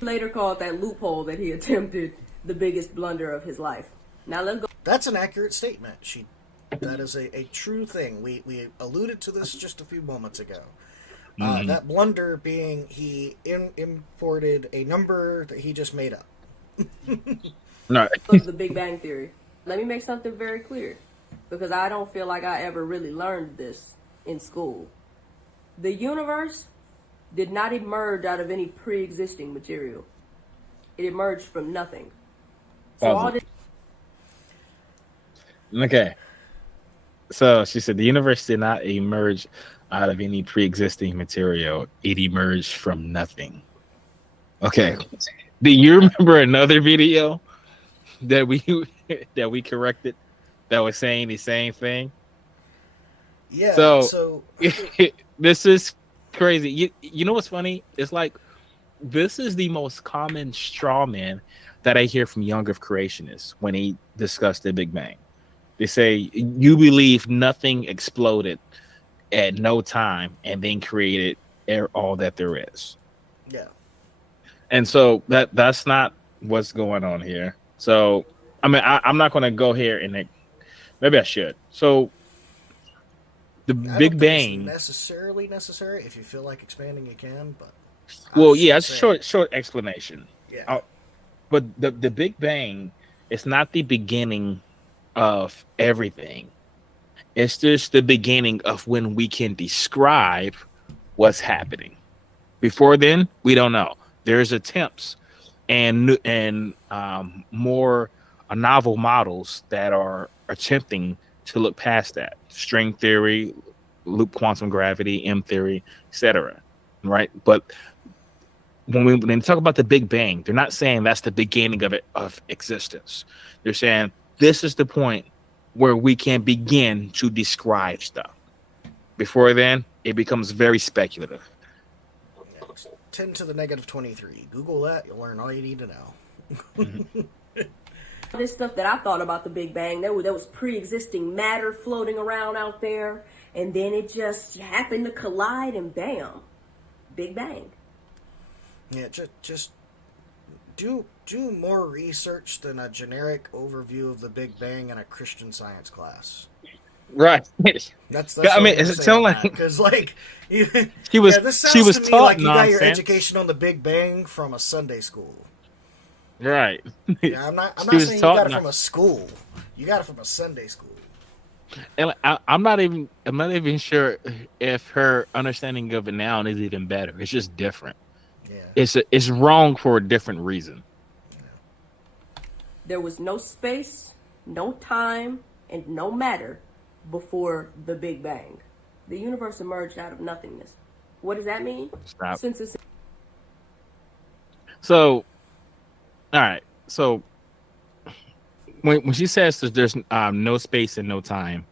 later called that loophole that he attempted the biggest blunder of his life. Now let's go. That's an accurate statement. That is a true thing. We alluded to this just a few moments ago. That blunder being he imported a number that he just made up. No. The Big Bang Theory. Let me make something very clear, because I don't feel like I ever really learned this in school. The universe did not emerge out of any pre-existing material. It emerged from nothing. So Okay. So she said the universe did not emerge out of any pre-existing material. It emerged from nothing. Okay. Do you remember another video that we corrected that was saying the same thing? Yeah. So this is crazy. You know what's funny? It's like this is the most common straw man that I hear from young Earth creationists when they discuss the Big Bang. They say you believe nothing exploded at no time and then created all that there is. Yeah. And so that's not what's going on here. So I mean, I'm not going to go here and maybe I should. So the Big Bang necessarily necessary. If you feel like expanding, you can. But it's short explanation. Yeah. But the Big Bang is not the beginning of everything. It's just the beginning of when we can describe what's happening. Before then, we don't know. There's attempts and more novel models that are attempting to look past that. String theory, loop quantum gravity, M theory, etc. Right? But when they talk about the Big Bang, they're not saying that's the beginning of existence. They're saying this is the point where we can begin to describe stuff. Before then, it becomes very speculative. Yeah, 10 to the negative 23. Google that, you'll learn all you need to know. Mm-hmm. This stuff that I thought about the Big Bang, there was pre-existing matter floating around out there, and then it just happened to collide, and bam, Big Bang. Yeah, just do more research than a generic overview of the Big Bang in a Christian Science class. Right. That's I mean, it sounds like because like she was this sounds she was to me taught like you got nonsense. your education on the Big Bang from a Sunday school. Right. Yeah, I'm not She was saying you taught got it from a school. You got it from a Sunday school. And I'm not even sure if her understanding of it now is even better. It's just different. Yeah. It's wrong for a different reason. There was no space, no time, and no matter before the Big Bang. The universe emerged out of nothingness. What does that mean? Stop. Since it's So, all right. So when she says that there's no space and no time,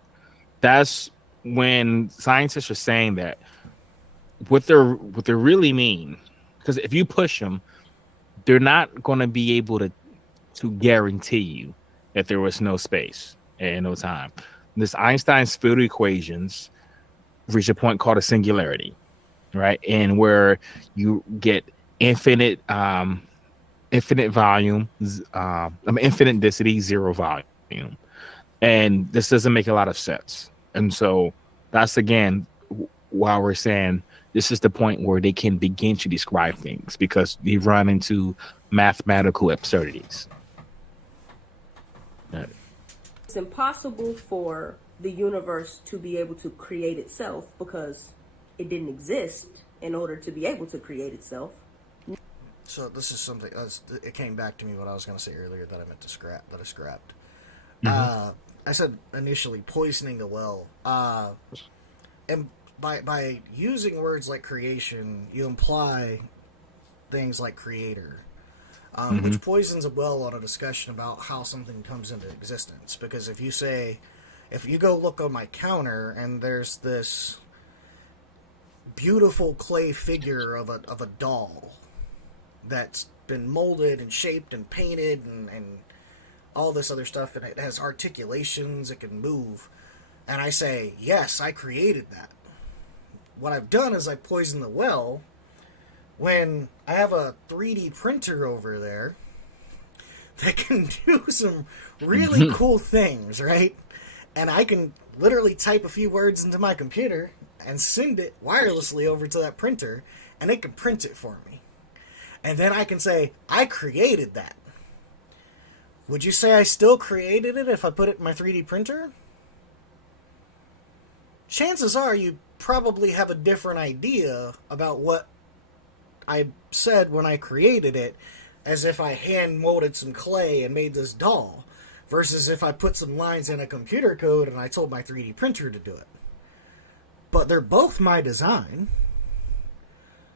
that's when scientists are saying that what they really mean. Because if you push them, they're not going to be able to guarantee you that there was no space and no time. This Einstein's field equations reach a point called a singularity, right? And where you get infinite volume, infinite density, zero volume. And this doesn't make a lot of sense. And so that's, again, why we're saying this is the point where they can begin to describe things, because they run into mathematical absurdities. It's impossible for the universe to be able to create itself because it didn't exist in order to be able to create itself. So this is something. It came back to me what I was going to say earlier that I meant to scrap. That I scrapped. Mm-hmm. I said initially poisoning the well, and by using words like creation, you imply things like creator, which poisons a well on a discussion about how something comes into existence. Because if you go look on my counter and there's this beautiful clay figure of a doll that's been molded and shaped and painted and all this other stuff, and it has articulations, it can move, and I say, yes, I created that. What I've done is I poisoned the well when I have a 3D printer over there that can do some really cool things, right? And I can literally type a few words into my computer and send it wirelessly over to that printer, and it can print it for me. And then I can say, I created that. Would you say I still created it if I put it in my 3D printer? Chances are you probably have a different idea about what I said when I created it, as if I hand molded some clay and made this doll, versus if I put some lines in a computer code and I told my 3D printer to do it. But they're both my design.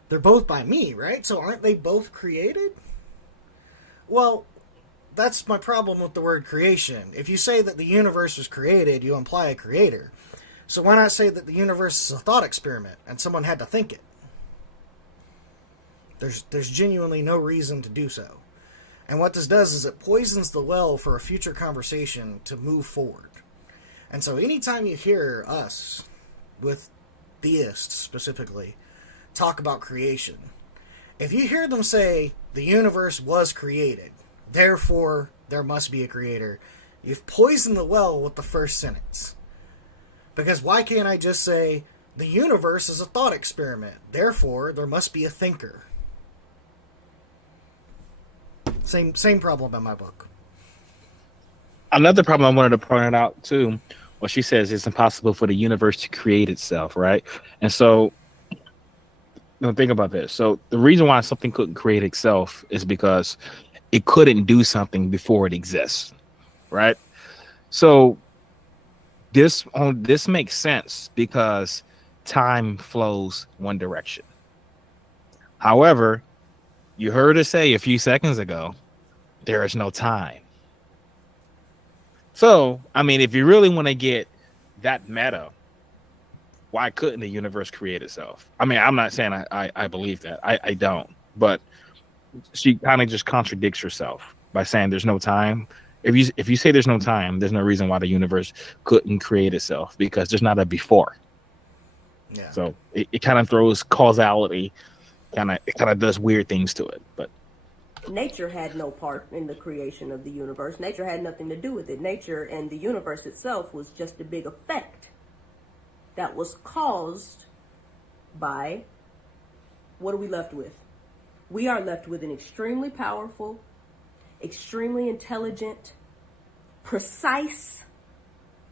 They're both by me, right? So aren't they both created? Well, that's my problem with the word creation. If you say that the universe was created, you imply a creator. So why not say that the universe is a thought experiment and someone had to think it? There's genuinely no reason to do so. And what this does is it poisons the well for a future conversation to move forward. And so anytime you hear us, with theists specifically, talk about creation, if you hear them say the universe was created, therefore there must be a creator, you've poisoned the well with the first sentence. Because why can't I just say the universe is a thought experiment, therefore there must be a thinker? Same problem in my book. Another problem I wanted to point out too, what she says, it's impossible for the universe to create itself, right? And so, think about this. So the reason why something couldn't create itself is because it couldn't do something before it exists, right? So this makes sense because time flows one direction. However, You heard her say a few seconds ago, there is no time. So, I mean, if you really want to get that meta, why couldn't the universe create itself? I mean, I'm not saying I believe that. I don't. But she kind of just contradicts herself by saying there's no time. If you say there's no time, there's no reason why the universe couldn't create itself, because there's not a before. Yeah. So it kind of throws causality, it kind of does weird things to it. But nature had no part in the creation of the universe. Nature had nothing to do with it. Nature and the universe itself was just a big effect that was caused by, what are we left with? We are left with an extremely powerful, extremely intelligent, precise,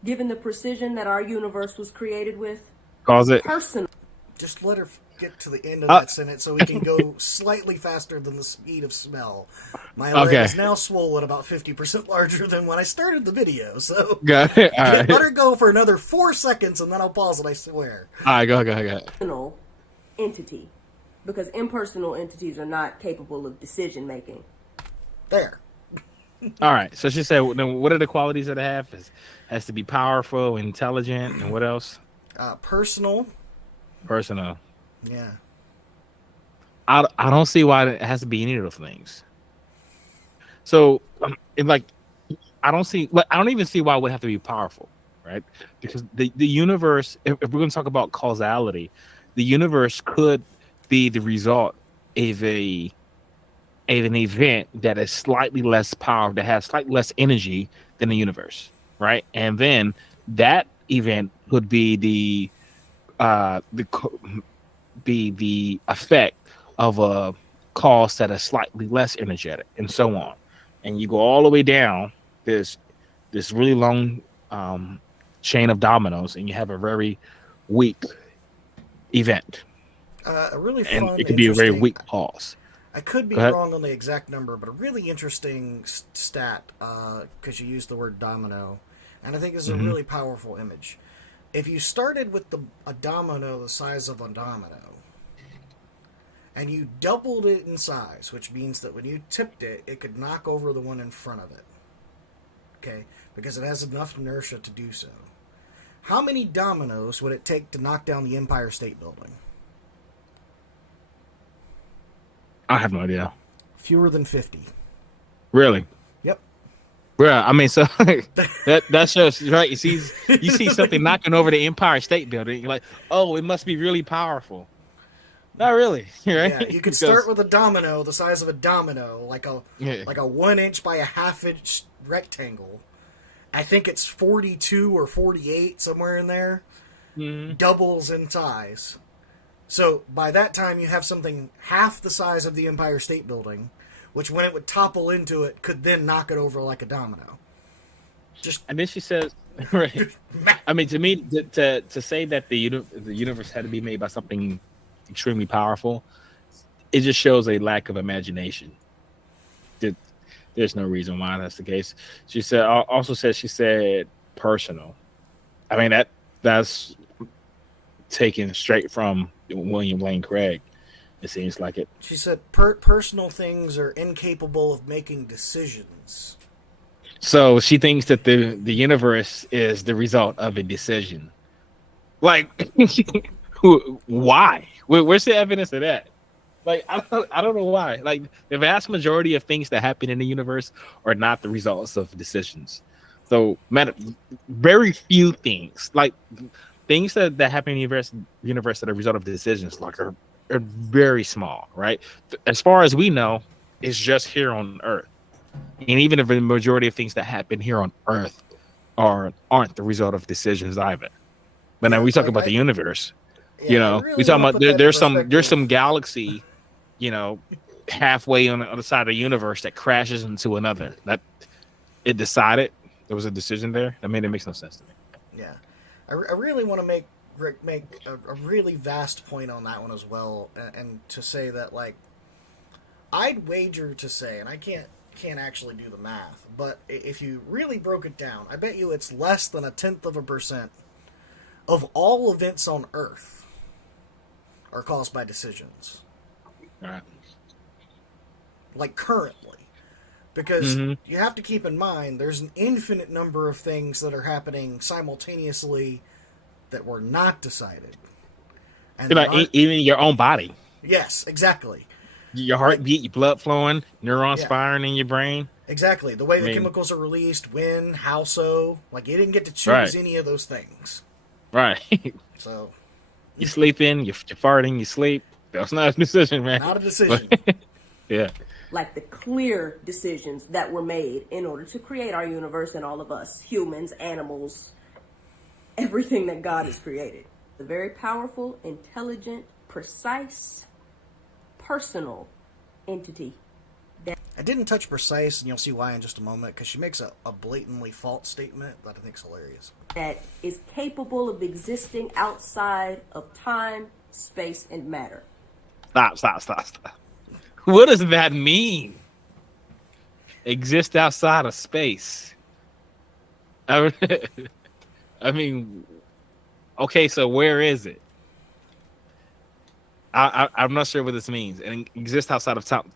given the precision that our universe was created with, cause it. person. Just let her get to the end of that sentence so we can go slightly faster than the speed of smell. My leg is now swollen about 50% larger than when I started the video, so Got it. All right. let her go for another 4 seconds and then I'll pause it, I swear. All right, go. Personal entity, because impersonal entities are not capable of decision making. There. All right. So she said, then what are the qualities that it have? Has to be powerful, intelligent, and what else? Personal. Personal. Yeah. I don't see why it has to be any of those things. So, I don't even see why it would have to be powerful, right? Because the universe, if we're going to talk about causality, the universe could be the result of an event that is slightly less power, that has slightly less energy than the universe, right? And then that event could be the effect of a cause that is slightly less energetic, and so on. And you go all the way down this really long chain of dominoes, and you have a very weak event. A really fun, and it could be a very weak cause. I could be wrong on the exact number, but a really interesting stat, because you used the word domino, and I think this is a really powerful image. If you started with a domino the size of a domino, and you doubled it in size, which means that when you tipped it, it could knock over the one in front of it. Okay? Because it has enough inertia to do so. How many dominoes would it take to knock down the Empire State Building? I have no idea. Fewer than 50. Really? Yep. Yeah, I mean, so that shows, right? You see something knocking over the Empire State Building, you're like, oh, it must be really powerful. Not really, right? Yeah, you could start with a domino the size of a domino, like a 1 inch by a half-inch rectangle. I think it's 42 or 48, somewhere in there. Doubles in size. So by that time, you have something half the size of the Empire State Building, which when it would topple into it, could then knock it over like a domino. And then she says, right? I mean, to me, to say that the universe had to be made by something extremely powerful, it just shows a lack of imagination. There's no reason why that's the case. She said personal. I mean, that's taken straight from William Lane Craig. It seems like it. She said personal things are incapable of making decisions. So she thinks that the universe is the result of a decision. Like, why? Where's the evidence of that? Like, I don't know why. Like, the vast majority of things that happen in the universe are not the results of decisions. So, very few things, like things that happen in the universe that are a result of decisions, like are very small, right? As far as we know, it's just here on Earth. And even if the majority of things that happen here on Earth aren't the result of decisions either. But now we talk about the universe. Yeah, we talking about there's some galaxy, halfway on the other side of the universe that crashes into another. That it decided there was a decision there. I mean, it makes no sense to me. Yeah, I really want to make a really vast point on that one as well, and to say that, like, I'd wager to say, and I can't actually do the math, but if you really broke it down, I bet you it's less than 0.1% of all events on Earth are caused by decisions. All right. like currently. Because Mm-hmm. you have to keep in mind there's an infinite number of things that are happening simultaneously that were not decided. And that Like aren't. even your own body, Yes, exactly. your Like, heartbeat, your blood flowing, neurons yeah, firing in your brain. exactly. The way I the mean, chemicals are released, when, how so. Like, you didn't get to choose right, any of those things. right. So, You sleeping, you're farting, you sleep. That's not a decision, man. not a But decision. yeah, Like the clear decisions that were made in order to create our universe and all of us, humans, animals, everything that God has created. The very powerful, intelligent, precise, personal entity. I didn't touch precise, and you'll see why in just a moment, because she makes a blatantly false statement that I think is hilarious. That is capable of existing outside of time, space, and matter. stop. What does that mean? Exist outside of space. I I mean, okay, so where is it? I'm not sure what this means. And exist outside of time.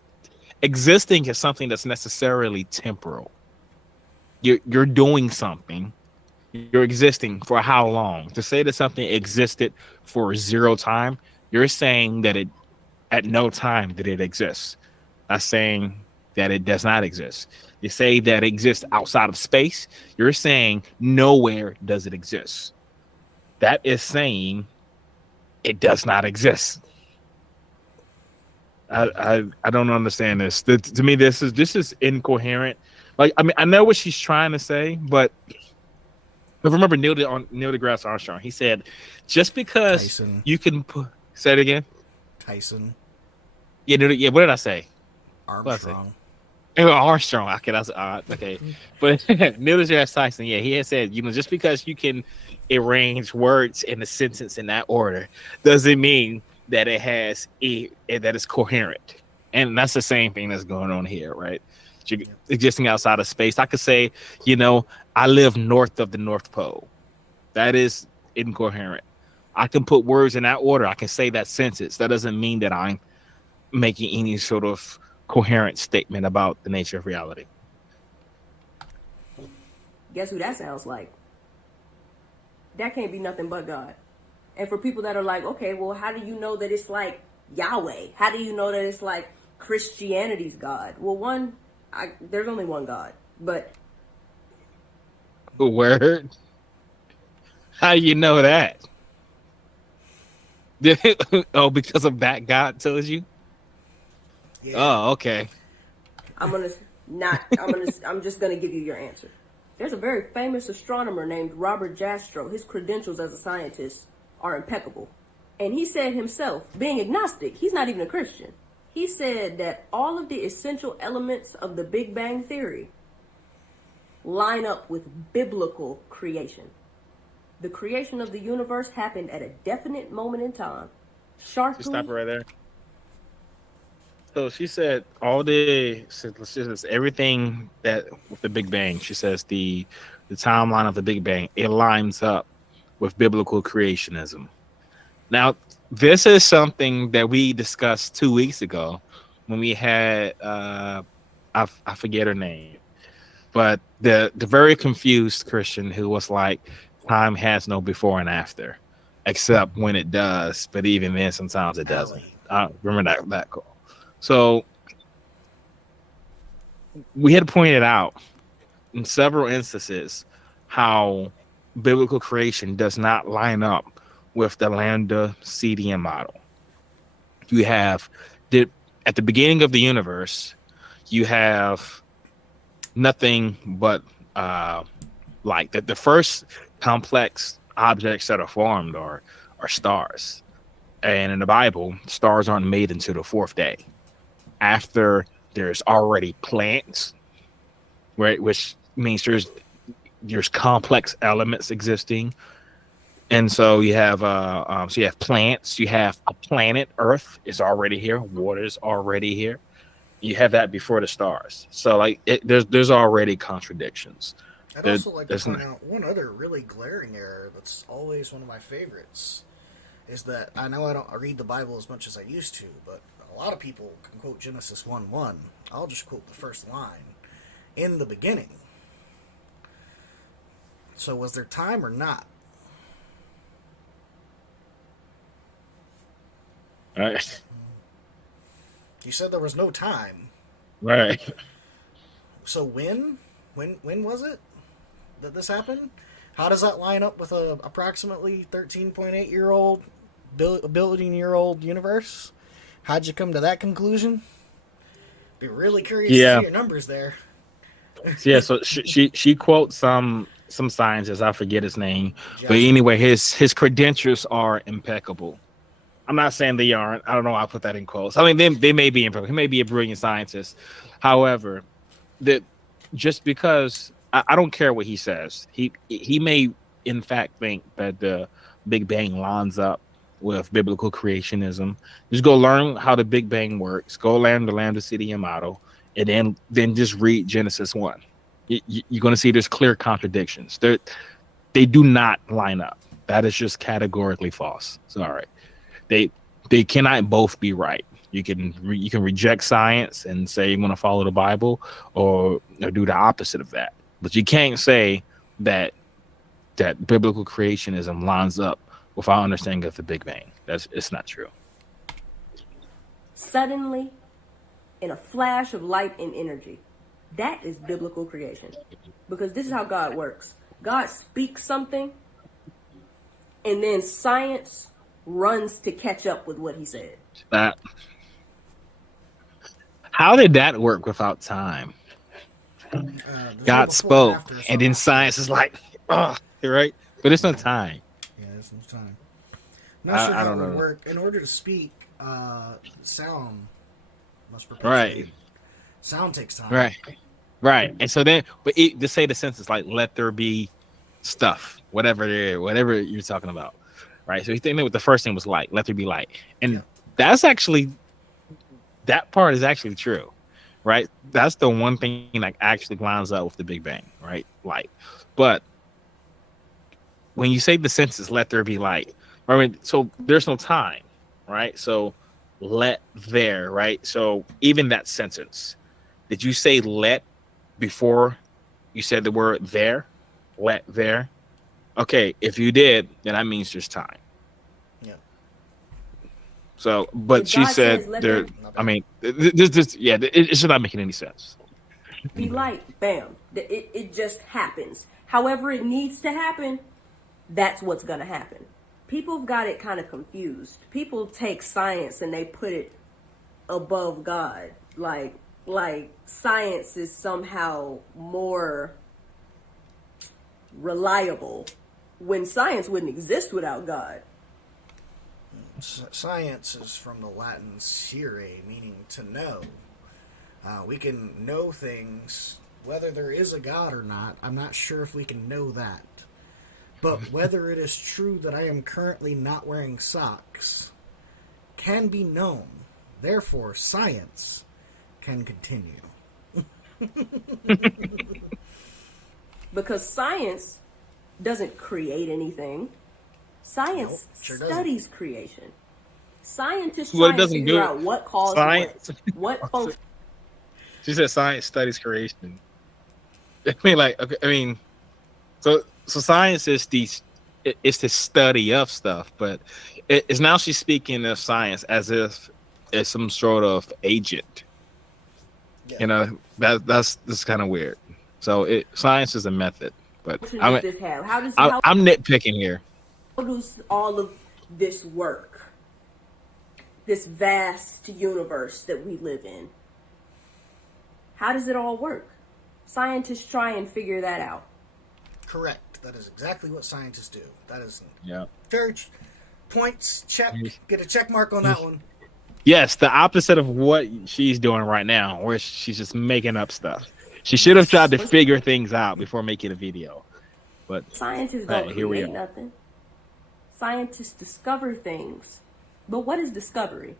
Existing is something that's necessarily temporal. You're doing something. You're existing for how long? To say that something existed for zero time, you're saying that it at no time did it exist. Not saying that it does not exist. You say that it exists outside of space, you're saying nowhere does it exist. That is saying it does not exist. I don't understand this. To me, this is incoherent. Like, I mean, I know what she's trying to say, but remember Neil deGrasse Armstrong. He said, just because Tyson. you can say it again. Tyson. Yeah. What did I say? Armstrong. Armstrong. Okay, that's okay. But Neil deGrasse Tyson, yeah, he had said, just because you can arrange words in a sentence in that order doesn't mean that it has that is coherent. And that's the same thing that's going on here, right? You're existing outside of space. I could say, I live north of the North Pole. That is incoherent. I can put words in that order. I can say that sentence. That doesn't mean that I'm making any sort of coherent statement about the nature of reality. Guess who that sounds like? That can't be nothing but God. And for people that are like, okay, well, how do you know that it's like Yahweh? How do you know that it's like Christianity's God? Well, there's only one God, but Word? How do you know that? Oh, because of that God tells you? Yeah. Oh, okay. I'm just gonna give you your answer. There's a very famous astronomer named Robert Jastrow. His credentials as a scientist are impeccable. And he said himself, being agnostic, he's not even a Christian. He said that all of the essential elements of the Big Bang Theory line up with biblical creation. The creation of the universe happened at a definite moment in time. Sharply. Just stop it right there. So she said she says everything that with the Big Bang. She says the timeline of the Big Bang, it lines up with biblical creationism. Now, this is something that we discussed 2 weeks ago when we had I forget her name, but the very confused Christian who was like, time has no before and after, except when it does. But even then, sometimes it doesn't. Remember that call. So we had pointed out in several instances how biblical creation does not line up with the lambda CDM model. You have at the beginning of the universe, you have nothing but like the first complex objects that are formed are stars. And in the Bible, stars aren't made until the fourth day, after there's already plants, right? Which means there's complex elements existing. And so you have plants, you have a planet, Earth is already here, water is already here. You have that before the stars. So like there's already contradictions. I'd also like to point out one other really glaring error that's always one of my favorites is that I know I don't read the Bible as much as I used to, but a lot of people can quote Genesis 1:1. I'll just quote the first line. In the beginning. So was there time or not? Right. You said there was no time. Right. So when was it that this happened? How does that line up with a approximately 13.8-year-old, billion-year-old universe? How'd you come to that conclusion? Be really curious to see your numbers there. Yeah, so she quotes some scientist, I forget his name, but anyway, his credentials are impeccable. I'm not saying they aren't. I don't know. I'll put that in quotes. I mean, they may be impeccable. He may be a brilliant scientist. However, that just because I don't care what he says, he may in fact think that the Big Bang lines up with biblical creationism. Just go learn how the Big Bang works. Go learn the Lambda CDM model, and then just read Genesis 1. You're going to see there's clear contradictions. They do not line up. That is just categorically false. Sorry, they cannot both be right. You can reject science and say you want to follow the Bible, or do the opposite of that. But you can't say that biblical creationism lines up with our understanding of the Big Bang. It's not true. Suddenly, in a flash of light and energy, that is biblical creation. Because this is how God works. God speaks something, and then science runs to catch up with what he said. How did that work without time? God spoke, and then science is like, oh, right? But there's no time. Yeah, there's no time. I'm not sure how it would work. In order to speak, sound must perpetuate. Right. Sound takes time. Right. And so then, but to say the sentence like, let there be stuff, whatever you're talking about. Right. So you think that the first thing was light, let there be light. And that's actually, that part is actually true. Right. That's the one thing that actually lines up with the Big Bang. Right. Light. But when you say the sentence, let there be light, I mean, so there's no time. Right. So let there. Right. So even that sentence, did you say let before you said the word there? Let there. Okay, if you did, then that means there's time. Yeah. So, but she said there. I mean, it's not making any sense. Be light, bam. It just happens. However it needs to happen, that's what's gonna happen. People have got it kind of confused. People take science and they put it above God, like science is somehow more reliable when science wouldn't exist without God. Science is from the Latin scire, meaning to know. We can know things, whether there is a God or not. I'm not sure if we can know that. But whether it is true that I am currently not wearing socks can be known. Therefore, science can continue. Because science doesn't create anything. Science studies creation. Scientists try to figure out what caused what function. She said science studies creation. So science is it's the study of stuff, but it's now she's speaking of science as if it's some sort of agent. Yeah. You know, that's kind of weird. So science is a method, but I'm nitpicking here. How does all of this work? This vast universe that we live in. How does it all work? Scientists try and figure that out. Correct. That is exactly what scientists do. That is fair. Points, check. Get a check mark on that one. Yes, the opposite of what she's doing right now, where she's just making up stuff. She should have tried to figure things out before making a video. But scientists don't create nothing. Scientists discover things. But what is discovery?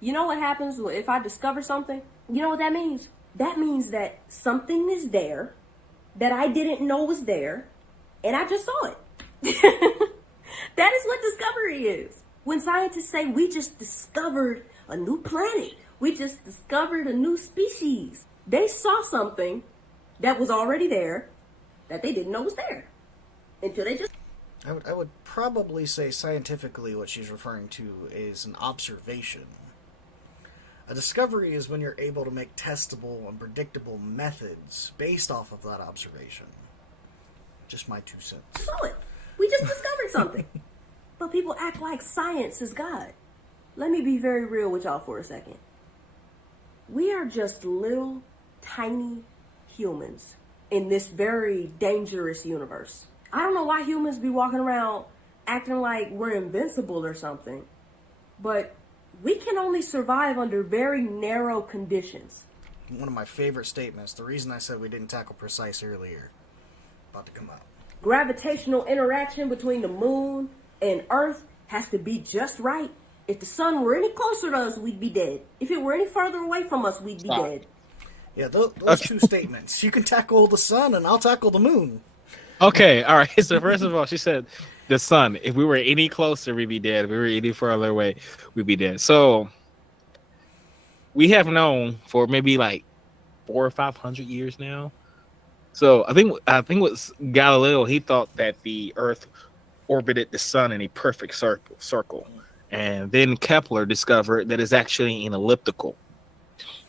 You know what happens if I discover something? You know what that means? That means that something is there that I didn't know was there, and I just saw it. That is what discovery is. When scientists say we just discovered a new planet. We just discovered a new species. They saw something that was already there that they didn't know was there until they just... I would probably say scientifically what she's referring to is an observation. A discovery is when you're able to make testable and predictable methods based off of that observation. Just my 2 cents. saw it. We just discovered something. But people act like science is God. Let me be very real with y'all for a second. We are just little, tiny humans in this very dangerous universe. I don't know why humans be walking around acting like we're invincible or something. But we can only survive under very narrow conditions. One of my favorite statements, the reason I said we didn't tackle precise earlier, about to come out. Gravitational interaction between the moon and Earth has to be just right. If the sun were any closer to us, we'd be dead. If it were any further away from us, we'd be dead. Yeah, those two statements. You can tackle the sun and I'll tackle the moon. Okay, all right. So first of all, she said the sun. If we were any closer, we'd be dead. If we were any further away, we'd be dead. So we have known for maybe like 400 or 500 years now. So I think what Galileo, he thought that the Earth orbited the sun in a perfect circle. And then Kepler discovered that it's actually an elliptical.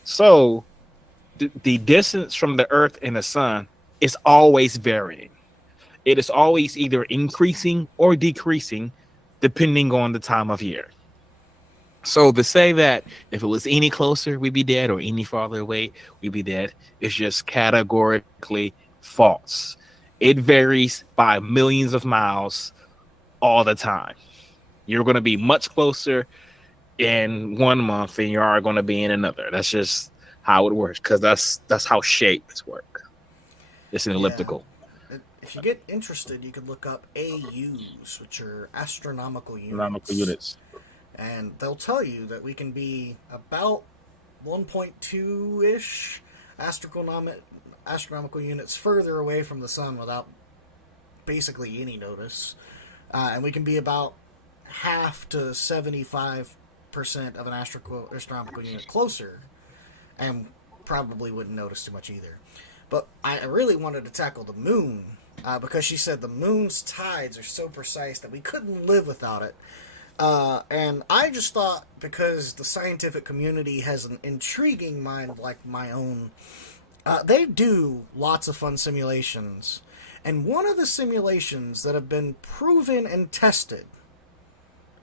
So the distance from the Earth and the sun is always varying. It is always either increasing or decreasing depending on the time of year. So to say that if it was any closer, we'd be dead, or any farther away, we'd be dead, is just categorically false. It varies by millions of miles all the time. You're going to be much closer in 1 month than you are going to be in another. That's just how it works, because that's how shapes work. It's an elliptical. If you get interested, you could look up AUs, which are astronomical units. Astronomical units. And they'll tell you that we can be about 1.2-ish astronomical units further away from the sun without basically any notice. And we can be about half to 75% of an astronomical unit closer, and probably wouldn't notice too much either. But I really wanted to tackle the moon, because she said the moon's tides are so precise that we couldn't live without it. And I just thought, because the scientific community has an intriguing mind like my own, they do lots of fun simulations. And one of the simulations that have been proven and tested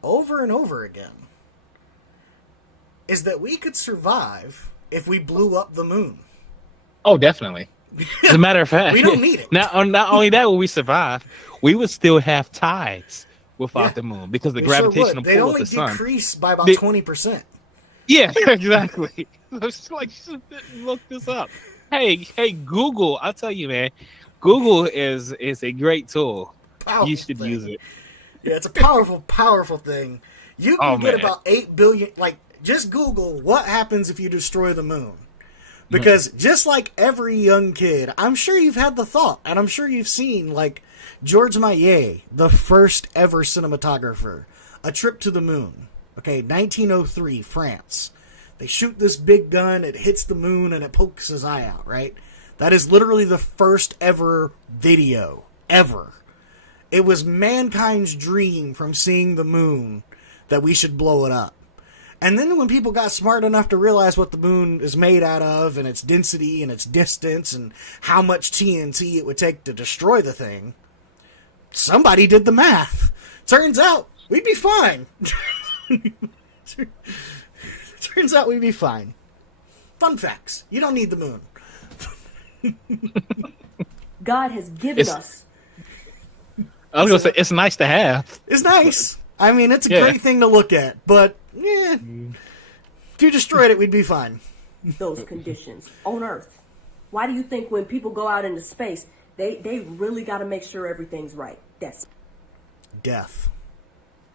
over and over again is that we could survive if we blew up the moon. Oh, definitely. As a matter of fact, we don't need it. Not only that would we survive, we would still have tides without the moon, because the gravitational pull of the sun. They only decrease by about 20%. Yeah, exactly. It's like, look this up. Hey, Google! I'll tell you, man. Google is a great tool. You should use it. Yeah, it's a powerful thing. You can get about 8 billion. Like, just Google what happens if you destroy the moon. Because just like every young kid, I'm sure you've had the thought, and I'm sure you've seen, like, Georges Méliès, the first ever cinematographer, A Trip to the Moon. Okay, 1903, France. They shoot this big gun, it hits the moon, and it pokes his eye out, right? That is literally the first ever video, ever. It was mankind's dream from seeing the moon that we should blow it up. And then when people got smart enough to realize what the moon is made out of, and its density and its distance, and how much TNT it would take to destroy the thing, somebody did the math. Turns out we'd be fine. Turns out we'd be fine. Fun facts. You don't need the moon. God has given us. I was going to say, it's nice to have. It's nice. I mean, it's a great thing to look at, but if you destroyed it, we'd be fine. Those conditions on Earth. Why do you think when people go out into space, they really got to make sure everything's right? That's death.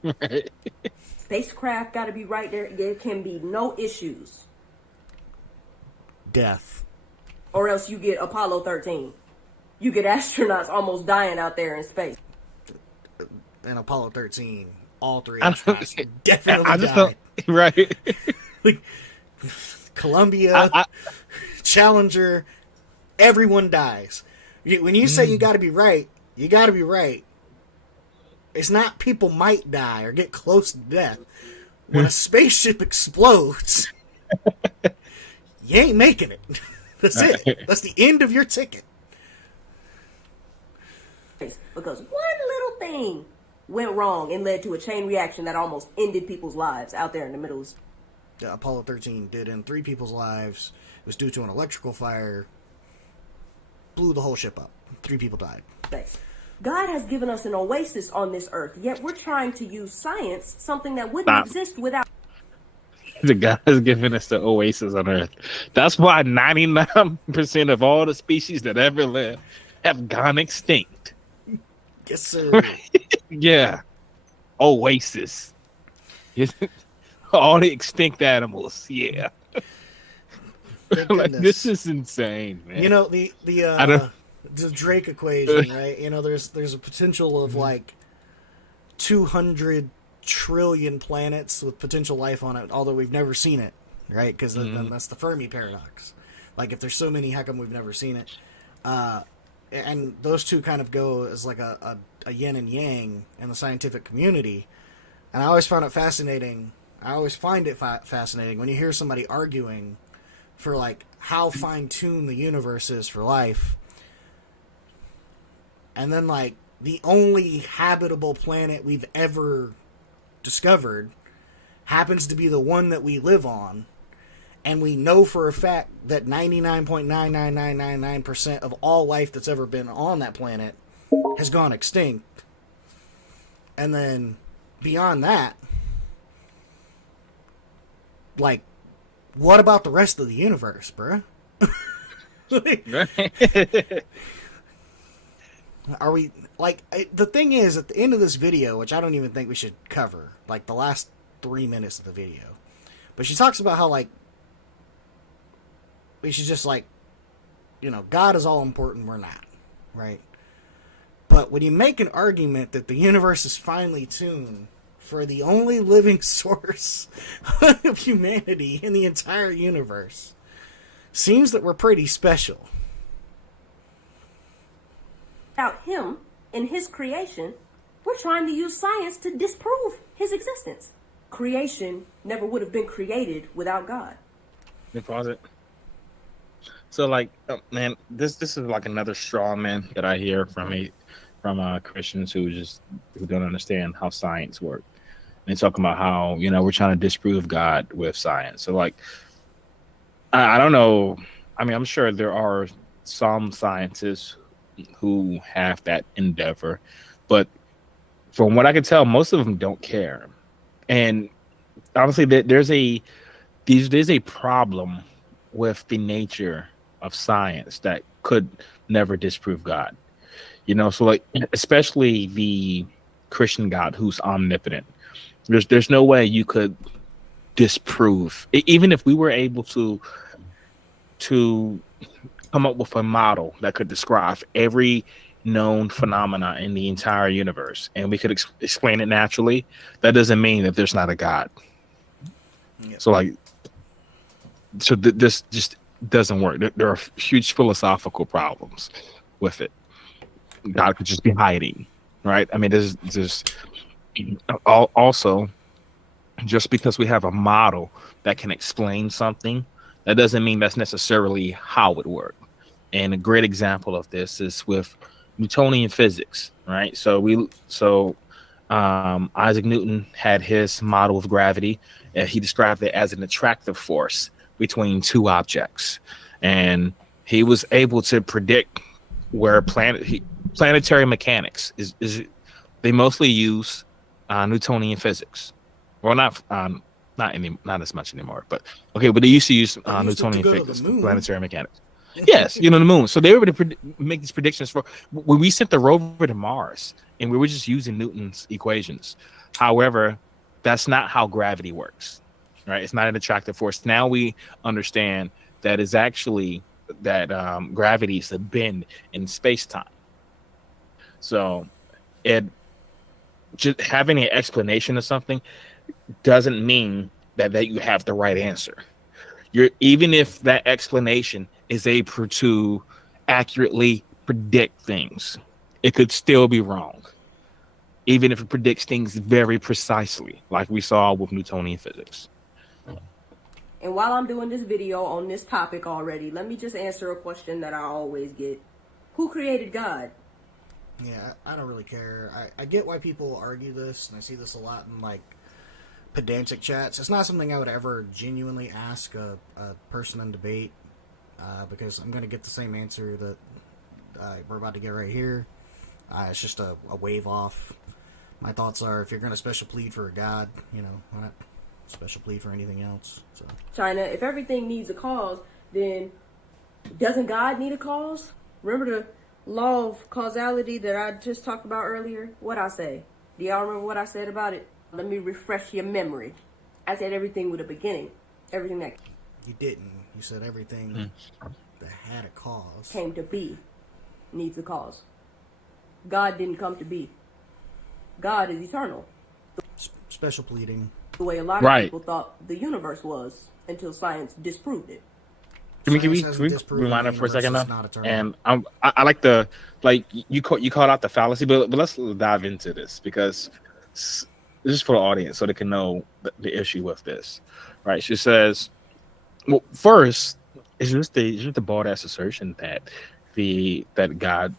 Right. Spacecraft got to be right there. There can be no issues. Death. Or else you get Apollo 13. You get astronauts almost dying out there in space. In Apollo 13, all three astronauts definitely died. Right. Like, Columbia, Challenger, everyone dies. When you say you got to be right, you got to be right. It's not people might die or get close to death. When a spaceship explodes, you ain't making it. That's it. That's the end of your ticket. Because one little thing went wrong and led to a chain reaction that almost ended people's lives out there in the middle of space. Yeah, Apollo 13 did end 3 people's lives. It was due to an electrical fire. Blew the whole ship up. 3 people died. God has given us an oasis on this earth, yet we're trying to use science, something that wouldn't exist without. The God has given us the oasis on Earth. That's why 99% of all the species that ever lived have gone extinct. Yes, sir. Yeah. Oasis. All the extinct animals. Yeah. Like, this is insane, man. You know, the Drake equation, right? You know, there's a potential of like 200 trillion planets with potential life on it, although we've never seen it, right? Because that's the Fermi paradox. Like, if there's so many, how come we've never seen it? And those two kind of go as like a yin and yang in the scientific community. And I always found it fascinating. I always find it fascinating when you hear somebody arguing for like how fine-tuned the universe is for life. And then like the only habitable planet we've ever discovered happens to be the one that we live on. And we know for a fact that 99.99999% of all life that's ever been on that planet has gone extinct. And then beyond that, like, what about the rest of the universe, bruh? Are we, like, the thing is, at the end of this video, which I don't even think we should cover, like, the last 3 minutes of the video, but she talks about how, like, we should just, like, you know, God is all important, we're not, right? But when you make an argument that the universe is finely tuned for the only living source of humanity in the entire universe, seems that we're pretty special. Without him and his creation, we're trying to use science to disprove his existence. Creation never would have been created without God. Pause it. So, like, man, this is like another straw man that I hear from Christians who don't understand how science works. And they talking about how, you know, we're trying to disprove God with science. So, like, I don't know. I mean, I'm sure there are some scientists who have that endeavor, but from what I can tell, most of them don't care. And honestly, there's a problem with the nature of science that could never disprove God. You know, so like, especially the Christian God who's omnipotent. There's no way you could disprove, even if we were able to come up with a model that could describe every known phenomena in the entire universe, and we could explain it naturally. That doesn't mean that there's not a God. Yep. So like, this just doesn't work. There are huge philosophical problems with it. God could just be hiding, right? I mean, there's also, just because we have a model that can explain something, that doesn't mean that's necessarily how it worked. And a great example of this is with Newtonian physics, right? So Isaac Newton had his model of gravity, and he described it as an attractive force between two objects, and he was able to predict where planetary mechanics is. They mostly use Newtonian physics, well, not as much anymore, but okay. But they used to use Newtonian physics for planetary mechanics. Yes, you know, the moon. So they were able to make these predictions for when we sent the rover to Mars, and we were just using Newton's equations. However, that's not how gravity works, right? It's not an attractive force. Now we understand that is actually that gravity is a bend in space-time. So it just having an explanation of something doesn't mean that you have the right answer. Even if that explanation is able to accurately predict things, it could still be wrong. Even if it predicts things very precisely, like we saw with Newtonian physics. And while I'm doing this video on this topic already, let me just answer a question that I always get. Who created God? Yeah, I don't really care. I get why people argue this, and I see this a lot in, like, pedantic chats. It's not something I would ever genuinely ask a person in debate, because I'm going to get the same answer that we're about to get right here. It's just a wave off. My thoughts are, if you're going to special plead for a God, you know, why not special plead for anything else? So, China, if everything needs a cause, then doesn't God need a cause? Remember the law of causality that I just talked about earlier? What I say? Do y'all remember what I said about it? Let me refresh your memory. I said everything with a beginning. Everything that you didn't. You said everything that had a cause came to be needs a cause. God didn't come to be. God is eternal. Special pleading. The way a lot of people thought the universe was until science disproved it. Can we rewind it for a second now? And I like you called out the fallacy, but let's dive into this, because this is for the audience so they can know the issue with this. Right? She says, well, first, it's just the bald ass assertion that God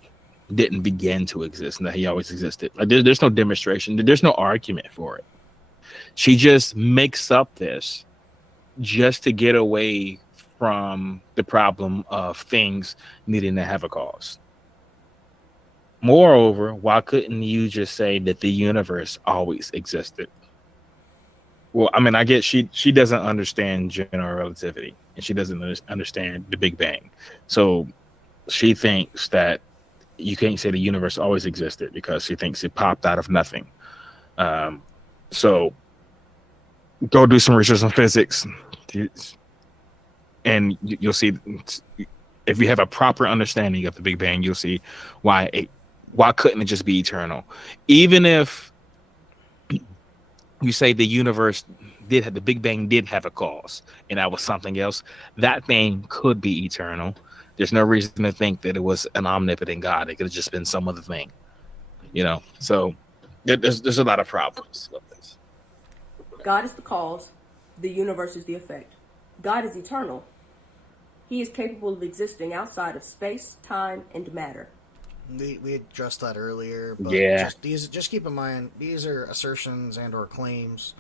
didn't begin to exist and that he always existed. Like there's no demonstration, there's no argument for it. She just makes up this just to get away from the problem of things needing to have a cause. Moreover, why couldn't you just say that the universe always existed? Well, I mean, I get she doesn't understand general relativity, and she doesn't understand the Big Bang. So she thinks that you can't say the universe always existed because she thinks it popped out of nothing. So go do some research on physics, and you'll see, if you have a proper understanding of the Big Bang, you'll see why couldn't it just be eternal? Even if you say the universe the Big Bang did have a cause and that was something else, that thing could be eternal. There's no reason to think that it was an omnipotent God. It could have just been some other thing, you know. So there's a lot of problems with this. God is the cause. The universe is the effect. God is eternal. He is capable of existing outside of space, time, and matter. We addressed that earlier, but yeah. just keep in mind, these are assertions and or claims.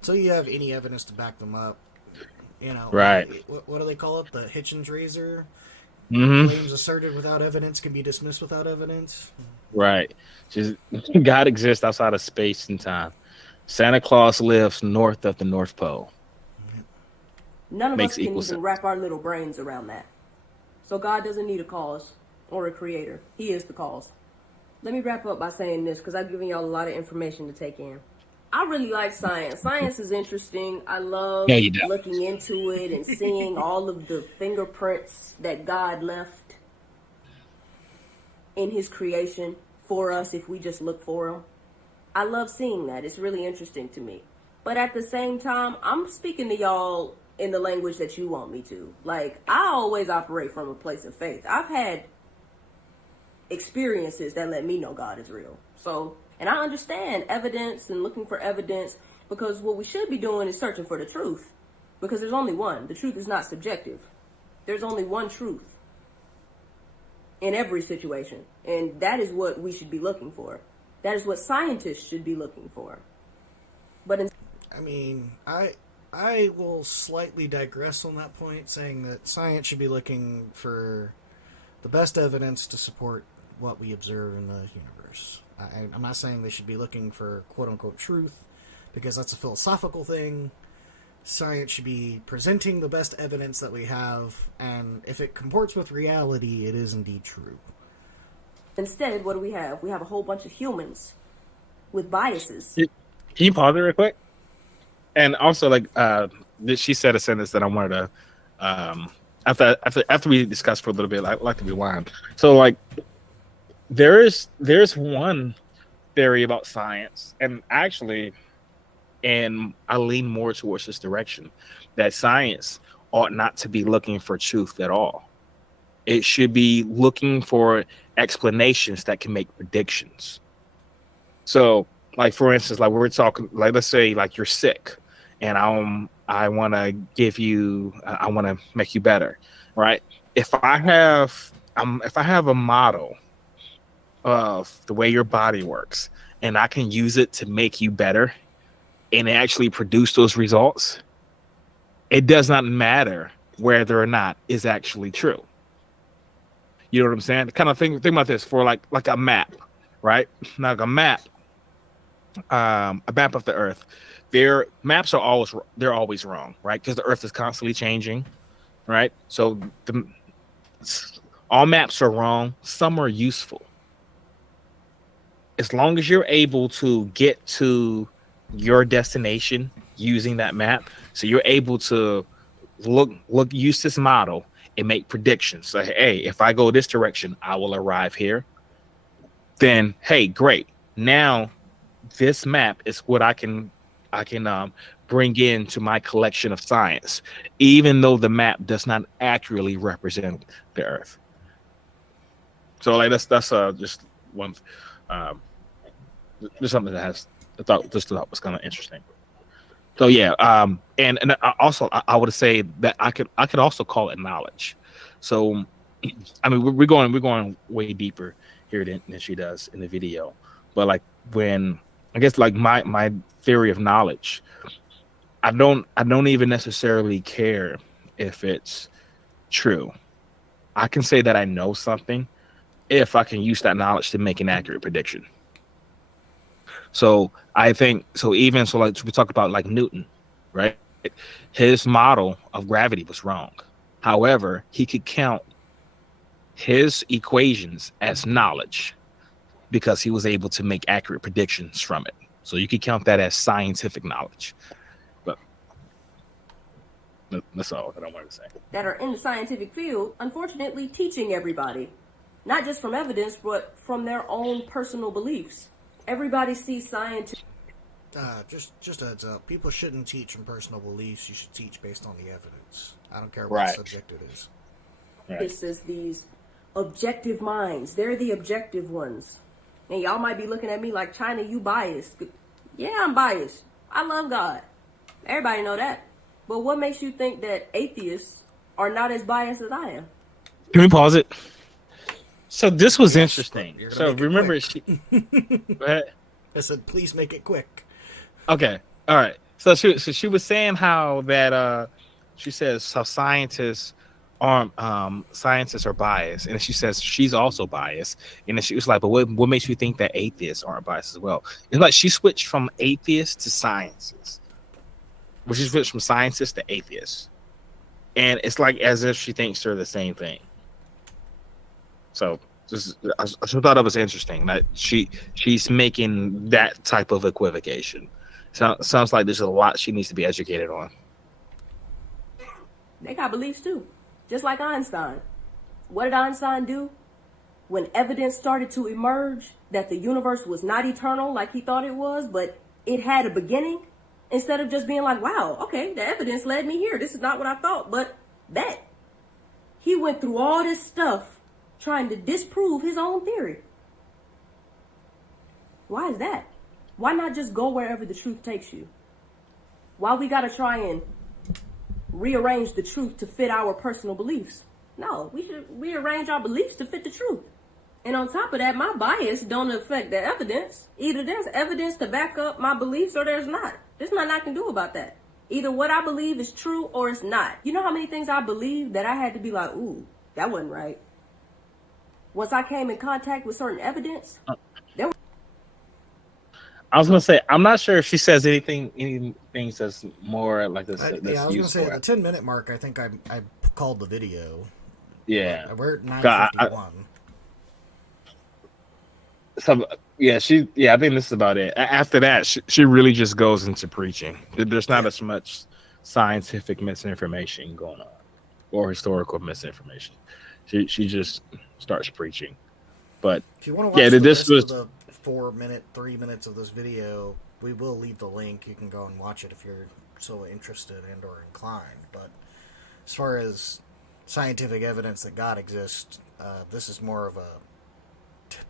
Until you have any evidence to back them up, you know. Right. What do they call it? The Hitchens razor? Mm-hmm. Claims asserted without evidence can be dismissed without evidence. Right. God exists outside of space and time. Santa Claus lives north of the North Pole. None of us can even wrap our little brains around that. So God doesn't need a cause or a creator. He is the cause. Let me wrap up by saying this, because I've given y'all a lot of information to take in. I really like science. Science is interesting. I love looking into it and seeing all of the fingerprints that God left in his creation for us if we just look for them. I love seeing that. It's really interesting to me. But at the same time, I'm speaking to y'all in the language that you want me to. Like, I always operate from a place of faith. I've had experiences that let me know God is real. So, and I understand evidence and looking for evidence, because what we should be doing is searching for the truth. Because there's only one. The truth is not subjective. There's only one truth in every situation. And that is what we should be looking for. That is what scientists should be looking for. But I mean, I will slightly digress on that point, saying that science should be looking for the best evidence to support what we observe in the universe. I'm not saying they should be looking for quote-unquote truth, because that's a philosophical thing. Science should be presenting the best evidence that we have, and if it comports with reality, it is indeed true. Instead, what do we have? We have a whole bunch of humans with biases. Can you pause it real quick? And also, like, she said a sentence that I wanted to, after we discussed for a little bit, I'd like to rewind. So, like, there's one theory about science, and actually, And I lean more towards this direction, that science ought not to be looking for truth at all. It should be looking for explanations that can make predictions. So, like for instance, like we're talking, like let's say like you're sick, and I want to give you, I want to make you better, right? If I have a model of the way your body works, and I can use it to make you better, and actually produce those results, it does not matter whether or not it's actually true. You know what I'm saying? Kind of think about this for like a map, right? Like a map of the Earth. Their maps are always wrong, right? Because the Earth is constantly changing, right? So all maps are wrong. Some are useful. As long as you're able to get to your destination using that map, so you're able to use this model and make predictions. So hey, if I go this direction, I will arrive here. Then hey, great. Now this map is what I can bring into my collection of science, even though the map does not accurately represent the Earth. So like that's just one, just something that has I thought was kind of interesting. So yeah, and also I would say that I could also call it knowledge. So I mean we're going way deeper here than she does in the video, but like when I guess like my theory of knowledge, I don't even necessarily care if it's true. I can say that I know something if I can use that knowledge to make an accurate prediction. So I think so. Even so, like we talk about like Newton, right? His model of gravity was wrong. However, he could count his equations as knowledge because he was able to make accurate predictions from it. So you could count that as scientific knowledge. But that's all that I wanted to say. That are in the scientific field, unfortunately, teaching everybody, not just from evidence, but from their own personal beliefs. Everybody sees science. Just a heads up. People shouldn't teach from personal beliefs. You should teach based on the evidence. I don't care what Right. subject it is. Right. This is these objective minds. They're the objective ones. And y'all might be looking at me like, China, you biased. Yeah, I'm biased. I love God. Everybody know that. But what makes you think that atheists are not as biased as I am? Can we pause it? So this was Yes, interesting. you're gonna So make it remember, quick. go ahead. I said, please make it quick. Okay. All right. So she was saying how that she says how scientists are biased, and she says she's also biased, and then she was like, but what makes you think that atheists aren't biased as well? It's like she switched from atheists to scientists, which is switched from scientists to atheists, and it's like as if she thinks they're the same thing. So I thought it was interesting that she's making that type of equivocation. Sounds like there's a lot she needs to be educated on. They got beliefs too. Just like Einstein. What did Einstein do? When evidence started to emerge that the universe was not eternal like he thought it was, but it had a beginning, instead of just being like, wow, okay, the evidence led me here. This is not what I thought, but that. He went through all this stuff trying to disprove his own theory. Why is that? Why not just go wherever the truth takes you? Why we gotta try and rearrange the truth to fit our personal beliefs? No, we should rearrange our beliefs to fit the truth. And on top of that, my bias don't affect the evidence. Either there's evidence to back up my beliefs or there's not. There's nothing I can do about that. Either what I believe is true or it's not. You know how many things I believe that I had to be like, ooh, that wasn't right. Once I came in contact with certain evidence, I was gonna say I'm not sure if she says anything that's more like this. I was going to say at the 10-minute mark, I think I called the video. Yeah, We're at 9:51. So I think this is about it. After that, she really just goes into preaching. There's not as much scientific misinformation going on or historical misinformation. She just starts preaching. But If you want to watch this was the 4 minute, 3 minutes of this video, we will leave the link. You can go and watch it if you're so interested and or inclined. But as far as scientific evidence that God exists, this is more of a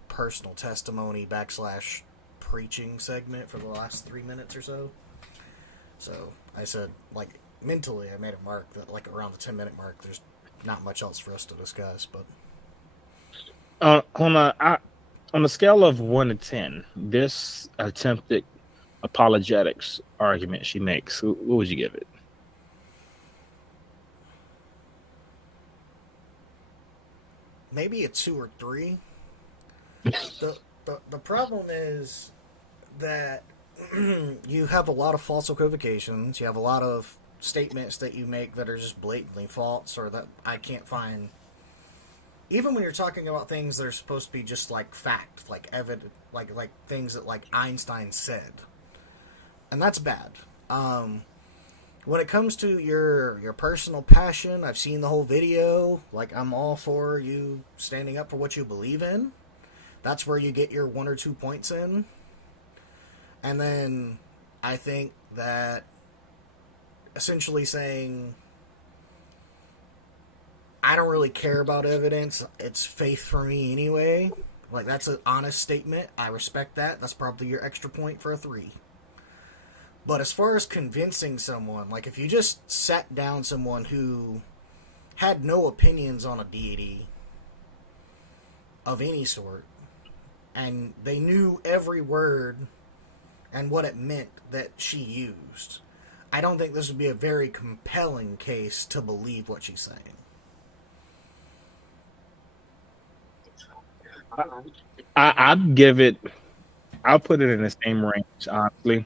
personal testimony / preaching segment for the last 3 minutes or so. So I said, like, mentally, I made a mark that, like, around the 10-minute mark, there's not much else for us to discuss. But on a scale of 1 to 10, this attempted apologetics argument she makes, what would you give it? maybe a 2 or 3. The problem is that you have a lot of false equivocations. You have a lot of statements that you make that are just blatantly false, or that I can't find. Even when you're talking about things that are supposed to be just like fact, like evidence, like things that like Einstein said, and that's bad. When it comes to your personal passion, I've seen the whole video. Like, I'm all for you standing up for what you believe in. That's where you get your 1 or 2 points in. And then I think that essentially saying, I don't really care about evidence, it's faith for me anyway. Like, that's an honest statement. I respect that. That's probably your extra point for a 3. But as far as convincing someone, like, if you just sat down someone who had no opinions on a deity of any sort, and they knew every word and what it meant that she used, I don't think this would be a very compelling case to believe what she's saying. I'd give it, I'll put it in the same range, honestly.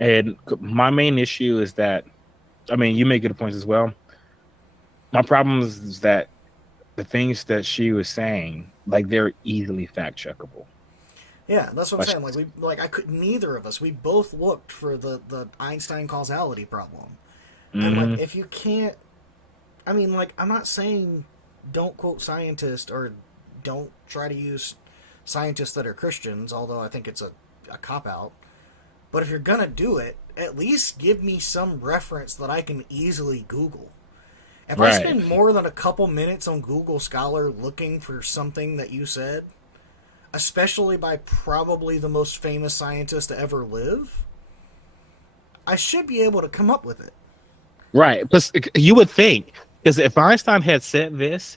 And my main issue is that, I mean, you make good points as well. My problem is that the things that she was saying, like, they're easily fact checkable. Yeah, that's what I'm saying. Neither of us, we both looked for the Einstein causality problem. And, like, if you can't, I mean, like, I'm not saying don't quote scientists or don't try to use scientists that are Christians, although I think it's a cop-out. But if you're going to do it, at least give me some reference that I can easily Google. If I spend more than a couple minutes on Google Scholar looking for something that you said, especially by probably the most famous scientist to ever live, I should be able to come up with it. Right. Plus, you would think, because if Einstein had said this,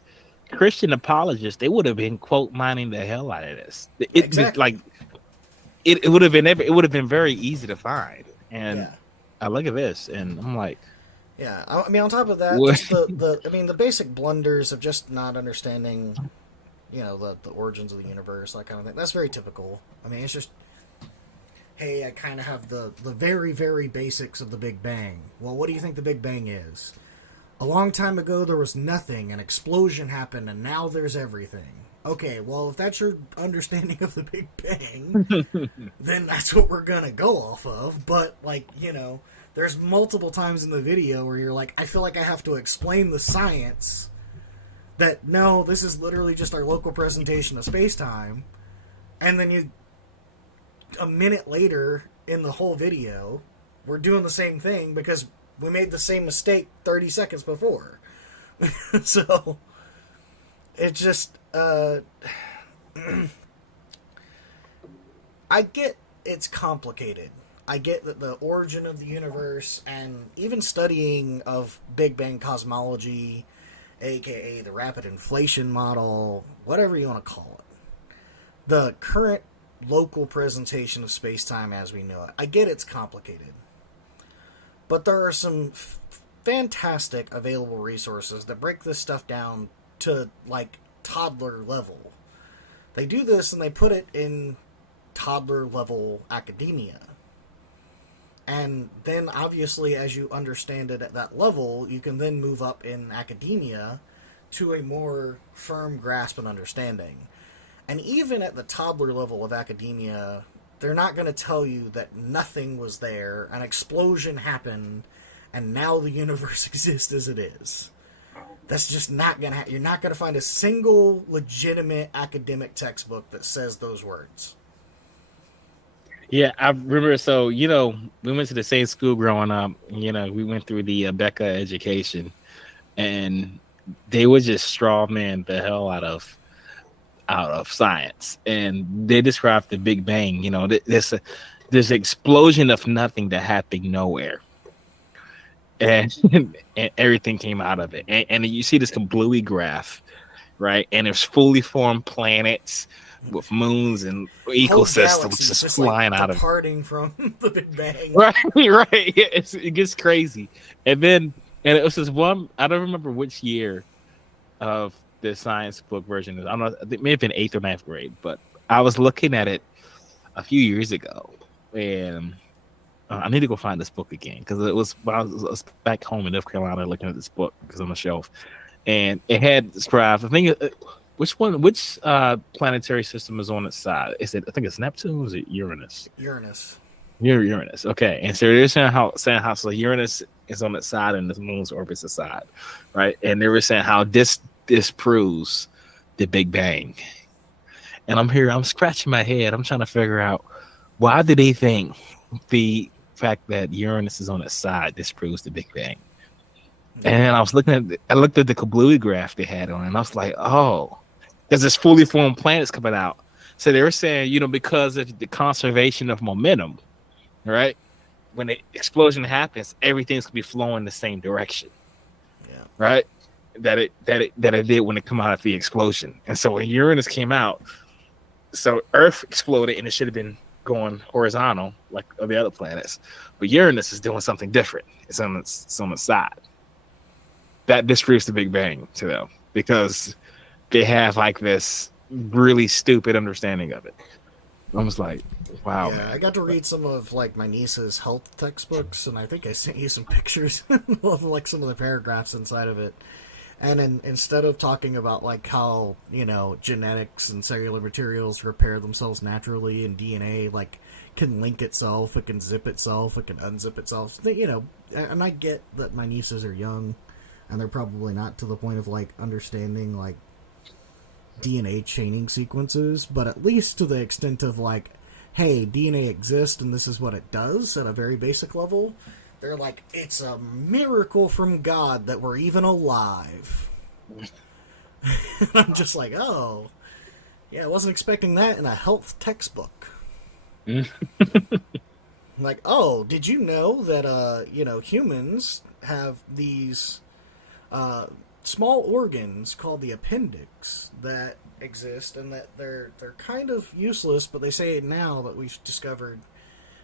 Christian apologists, they would have been quote mining the hell out of this. Exactly. It would have been very easy to find. And I look at this, and I'm like, yeah. I mean, on top of that, just the basic blunders of just not understanding, the origins of the universe, that kind of thing. That's very typical. I mean, it's just, hey, I kind of have the very, very basics of the Big Bang. Well, what do you think the Big Bang is? A long time ago, there was nothing, an explosion happened, and now there's everything. Okay, well, if that's your understanding of the Big Bang, then that's what we're gonna go off of. But, like, there's multiple times in the video where you're like, I feel like I have to explain the science that, no, this is literally just our local presentation of space-time. And then a minute later in the whole video, we're doing the same thing because we made the same mistake 30 seconds before. So, it's just, I get it's complicated. I get that the origin of the universe and even studying of Big Bang cosmology, aka the rapid inflation model, whatever you want to call it, the current local presentation of space-time as we know it, I get it's complicated. But there are some fantastic available resources that break this stuff down to, like, toddler level. They do this and they put it in toddler level academia. And then, obviously, as you understand it at that level, you can then move up in academia to a more firm grasp and understanding. And even at the toddler level of academia, they're not going to tell you that nothing was there, an explosion happened, and now the universe exists as it is. That's just not going to happen. You're not going to find a single legitimate academic textbook that says those words. Yeah, I remember. So, we went to the same school growing up. We went through the Becca education, and they would just straw man the hell out of science. And they described the Big Bang. There's an explosion of nothing that happened nowhere, and, and everything came out of it. And you see this bluey graph, right? And there's fully formed planets with moons and Whole ecosystems galaxies just just like flying out of it. departing from the Big Bang. Right, right. Yeah, it gets crazy. And it was this one, I don't remember which year of the science book version. I don't know, it may have been eighth or ninth grade, but I was looking at it a few years ago, and I need to go find this book again because it was when I was back home in North Carolina looking at this book because on the shelf, and it had described. I think which planetary system is on its side? Is it? I think it's Neptune. Or is it Uranus? Uranus. Uranus. Okay, and so they're saying how so Uranus is on its side and the moon's orbits aside, right? And they were saying how this disproves the Big Bang. And I'm scratching my head. I'm trying to figure out why do they think the fact that Uranus is on its side disproves the Big Bang. And I looked at the Kablooey graph they had on, and I was like, oh, because there's fully formed planets coming out. So they were saying, because of the conservation of momentum, right? When the explosion happens, everything's gonna be flowing the same direction. Yeah. Right? That it did when it come out of the explosion. And so when Uranus came out, so Earth exploded and it should have been going horizontal like the other planets. But Uranus is doing something different. It's on the side. That disproves the Big Bang to them because they have like this really stupid understanding of it. I was like, wow, Yeah, man. I got to read some of like my niece's health textbooks, and I think I sent you some pictures of like some of the paragraphs inside of it. And instead of talking about like how genetics and cellular materials repair themselves naturally, and DNA like can link itself, it can zip itself, it can unzip itself. And I get that my nieces are young, and they're probably not to the point of like understanding like DNA chaining sequences, but at least to the extent of like, hey, DNA exists and this is what it does at a very basic level. They're like, it's a miracle from God that we're even alive. And I'm just like, oh, yeah, I wasn't expecting that in a health textbook. Like, oh, did you know that, humans have these small organs called the appendix that exist, and that they're kind of useless, but they say now that we've discovered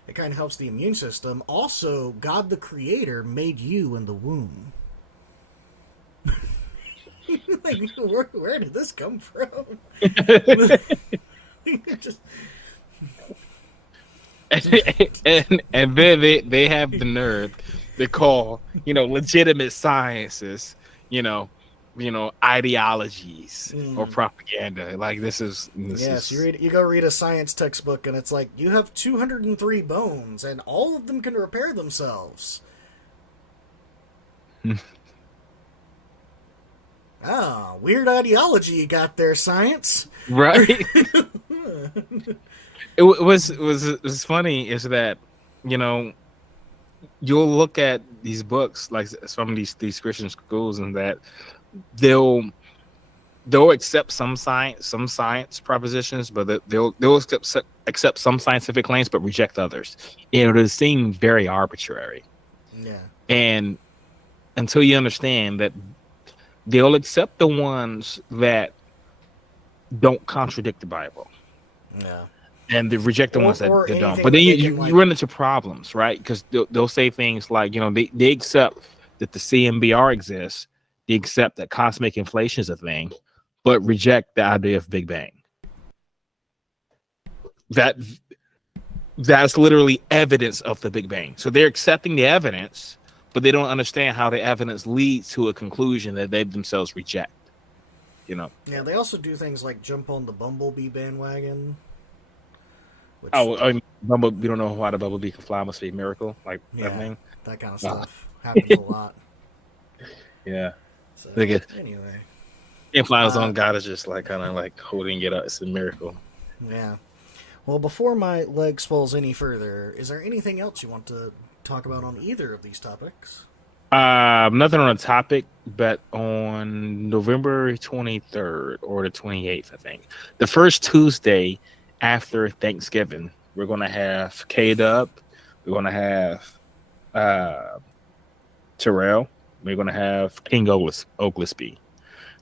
it kind of helps the immune system. Also, God the Creator made you in the womb. Like, where did this come from? Just... and then they have the nerve to call legitimate sciences ideologies or propaganda. Like this is you go read a science textbook and it's like you have 203 bones and all of them can repair themselves. Weird ideology you got there, science. Right. It was funny is that you'll look at these books like some of these Christian schools, and that they'll accept some science propositions, but they'll accept some scientific claims but reject others. It'll seem very arbitrary. Yeah. And until you understand that they'll accept the ones that don't contradict the Bible. Yeah. And they reject the ones that or don't. But then you run into problems, right? Because they'll say things like, they accept that the CMBR exists, they accept that cosmic inflation is a thing, but reject the idea of Big Bang. That's literally evidence of the Big Bang. So they're accepting the evidence, but they don't understand how the evidence leads to a conclusion that they themselves reject. Yeah, they also do things like jump on the Bumblebee bandwagon. Which, we don't know why the bumblebee can fly. Must be a miracle, like that thing. That kind of stuff happens a lot. Yeah. So, anyway, can't fly his own. God is just like kind of like holding it up. It's a miracle. Yeah. Well, before my leg swells any further, is there anything else you want to talk about on either of these topics? Nothing on the topic, but on November 23rd or the 28th, I think, the first Tuesday after Thanksgiving, we're going to have K-Dub. We're going to have Terrell. We're going to have King Oglesby.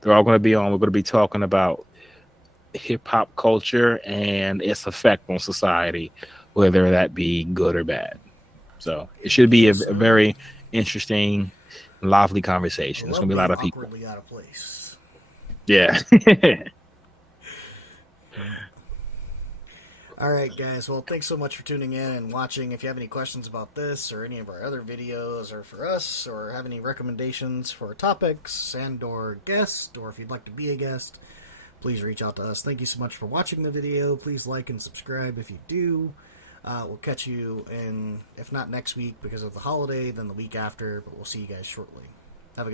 They're all going to be on. We're going to be talking about hip hop culture and its effect on society, whether that be good or bad. So it should be a very interesting, lively conversation. There's going to be a lot of people. Awkwardly out of place. Yeah. All right, guys. Well, thanks so much for tuning in and watching. If you have any questions about this or any of our other videos or for us, or have any recommendations for topics and or guests, or if you'd like to be a guest, please reach out to us. Thank you so much for watching the video. Please like and subscribe if you do. We'll catch you in, if not next week because of the holiday, then the week after, but we'll see you guys shortly. Have a good day.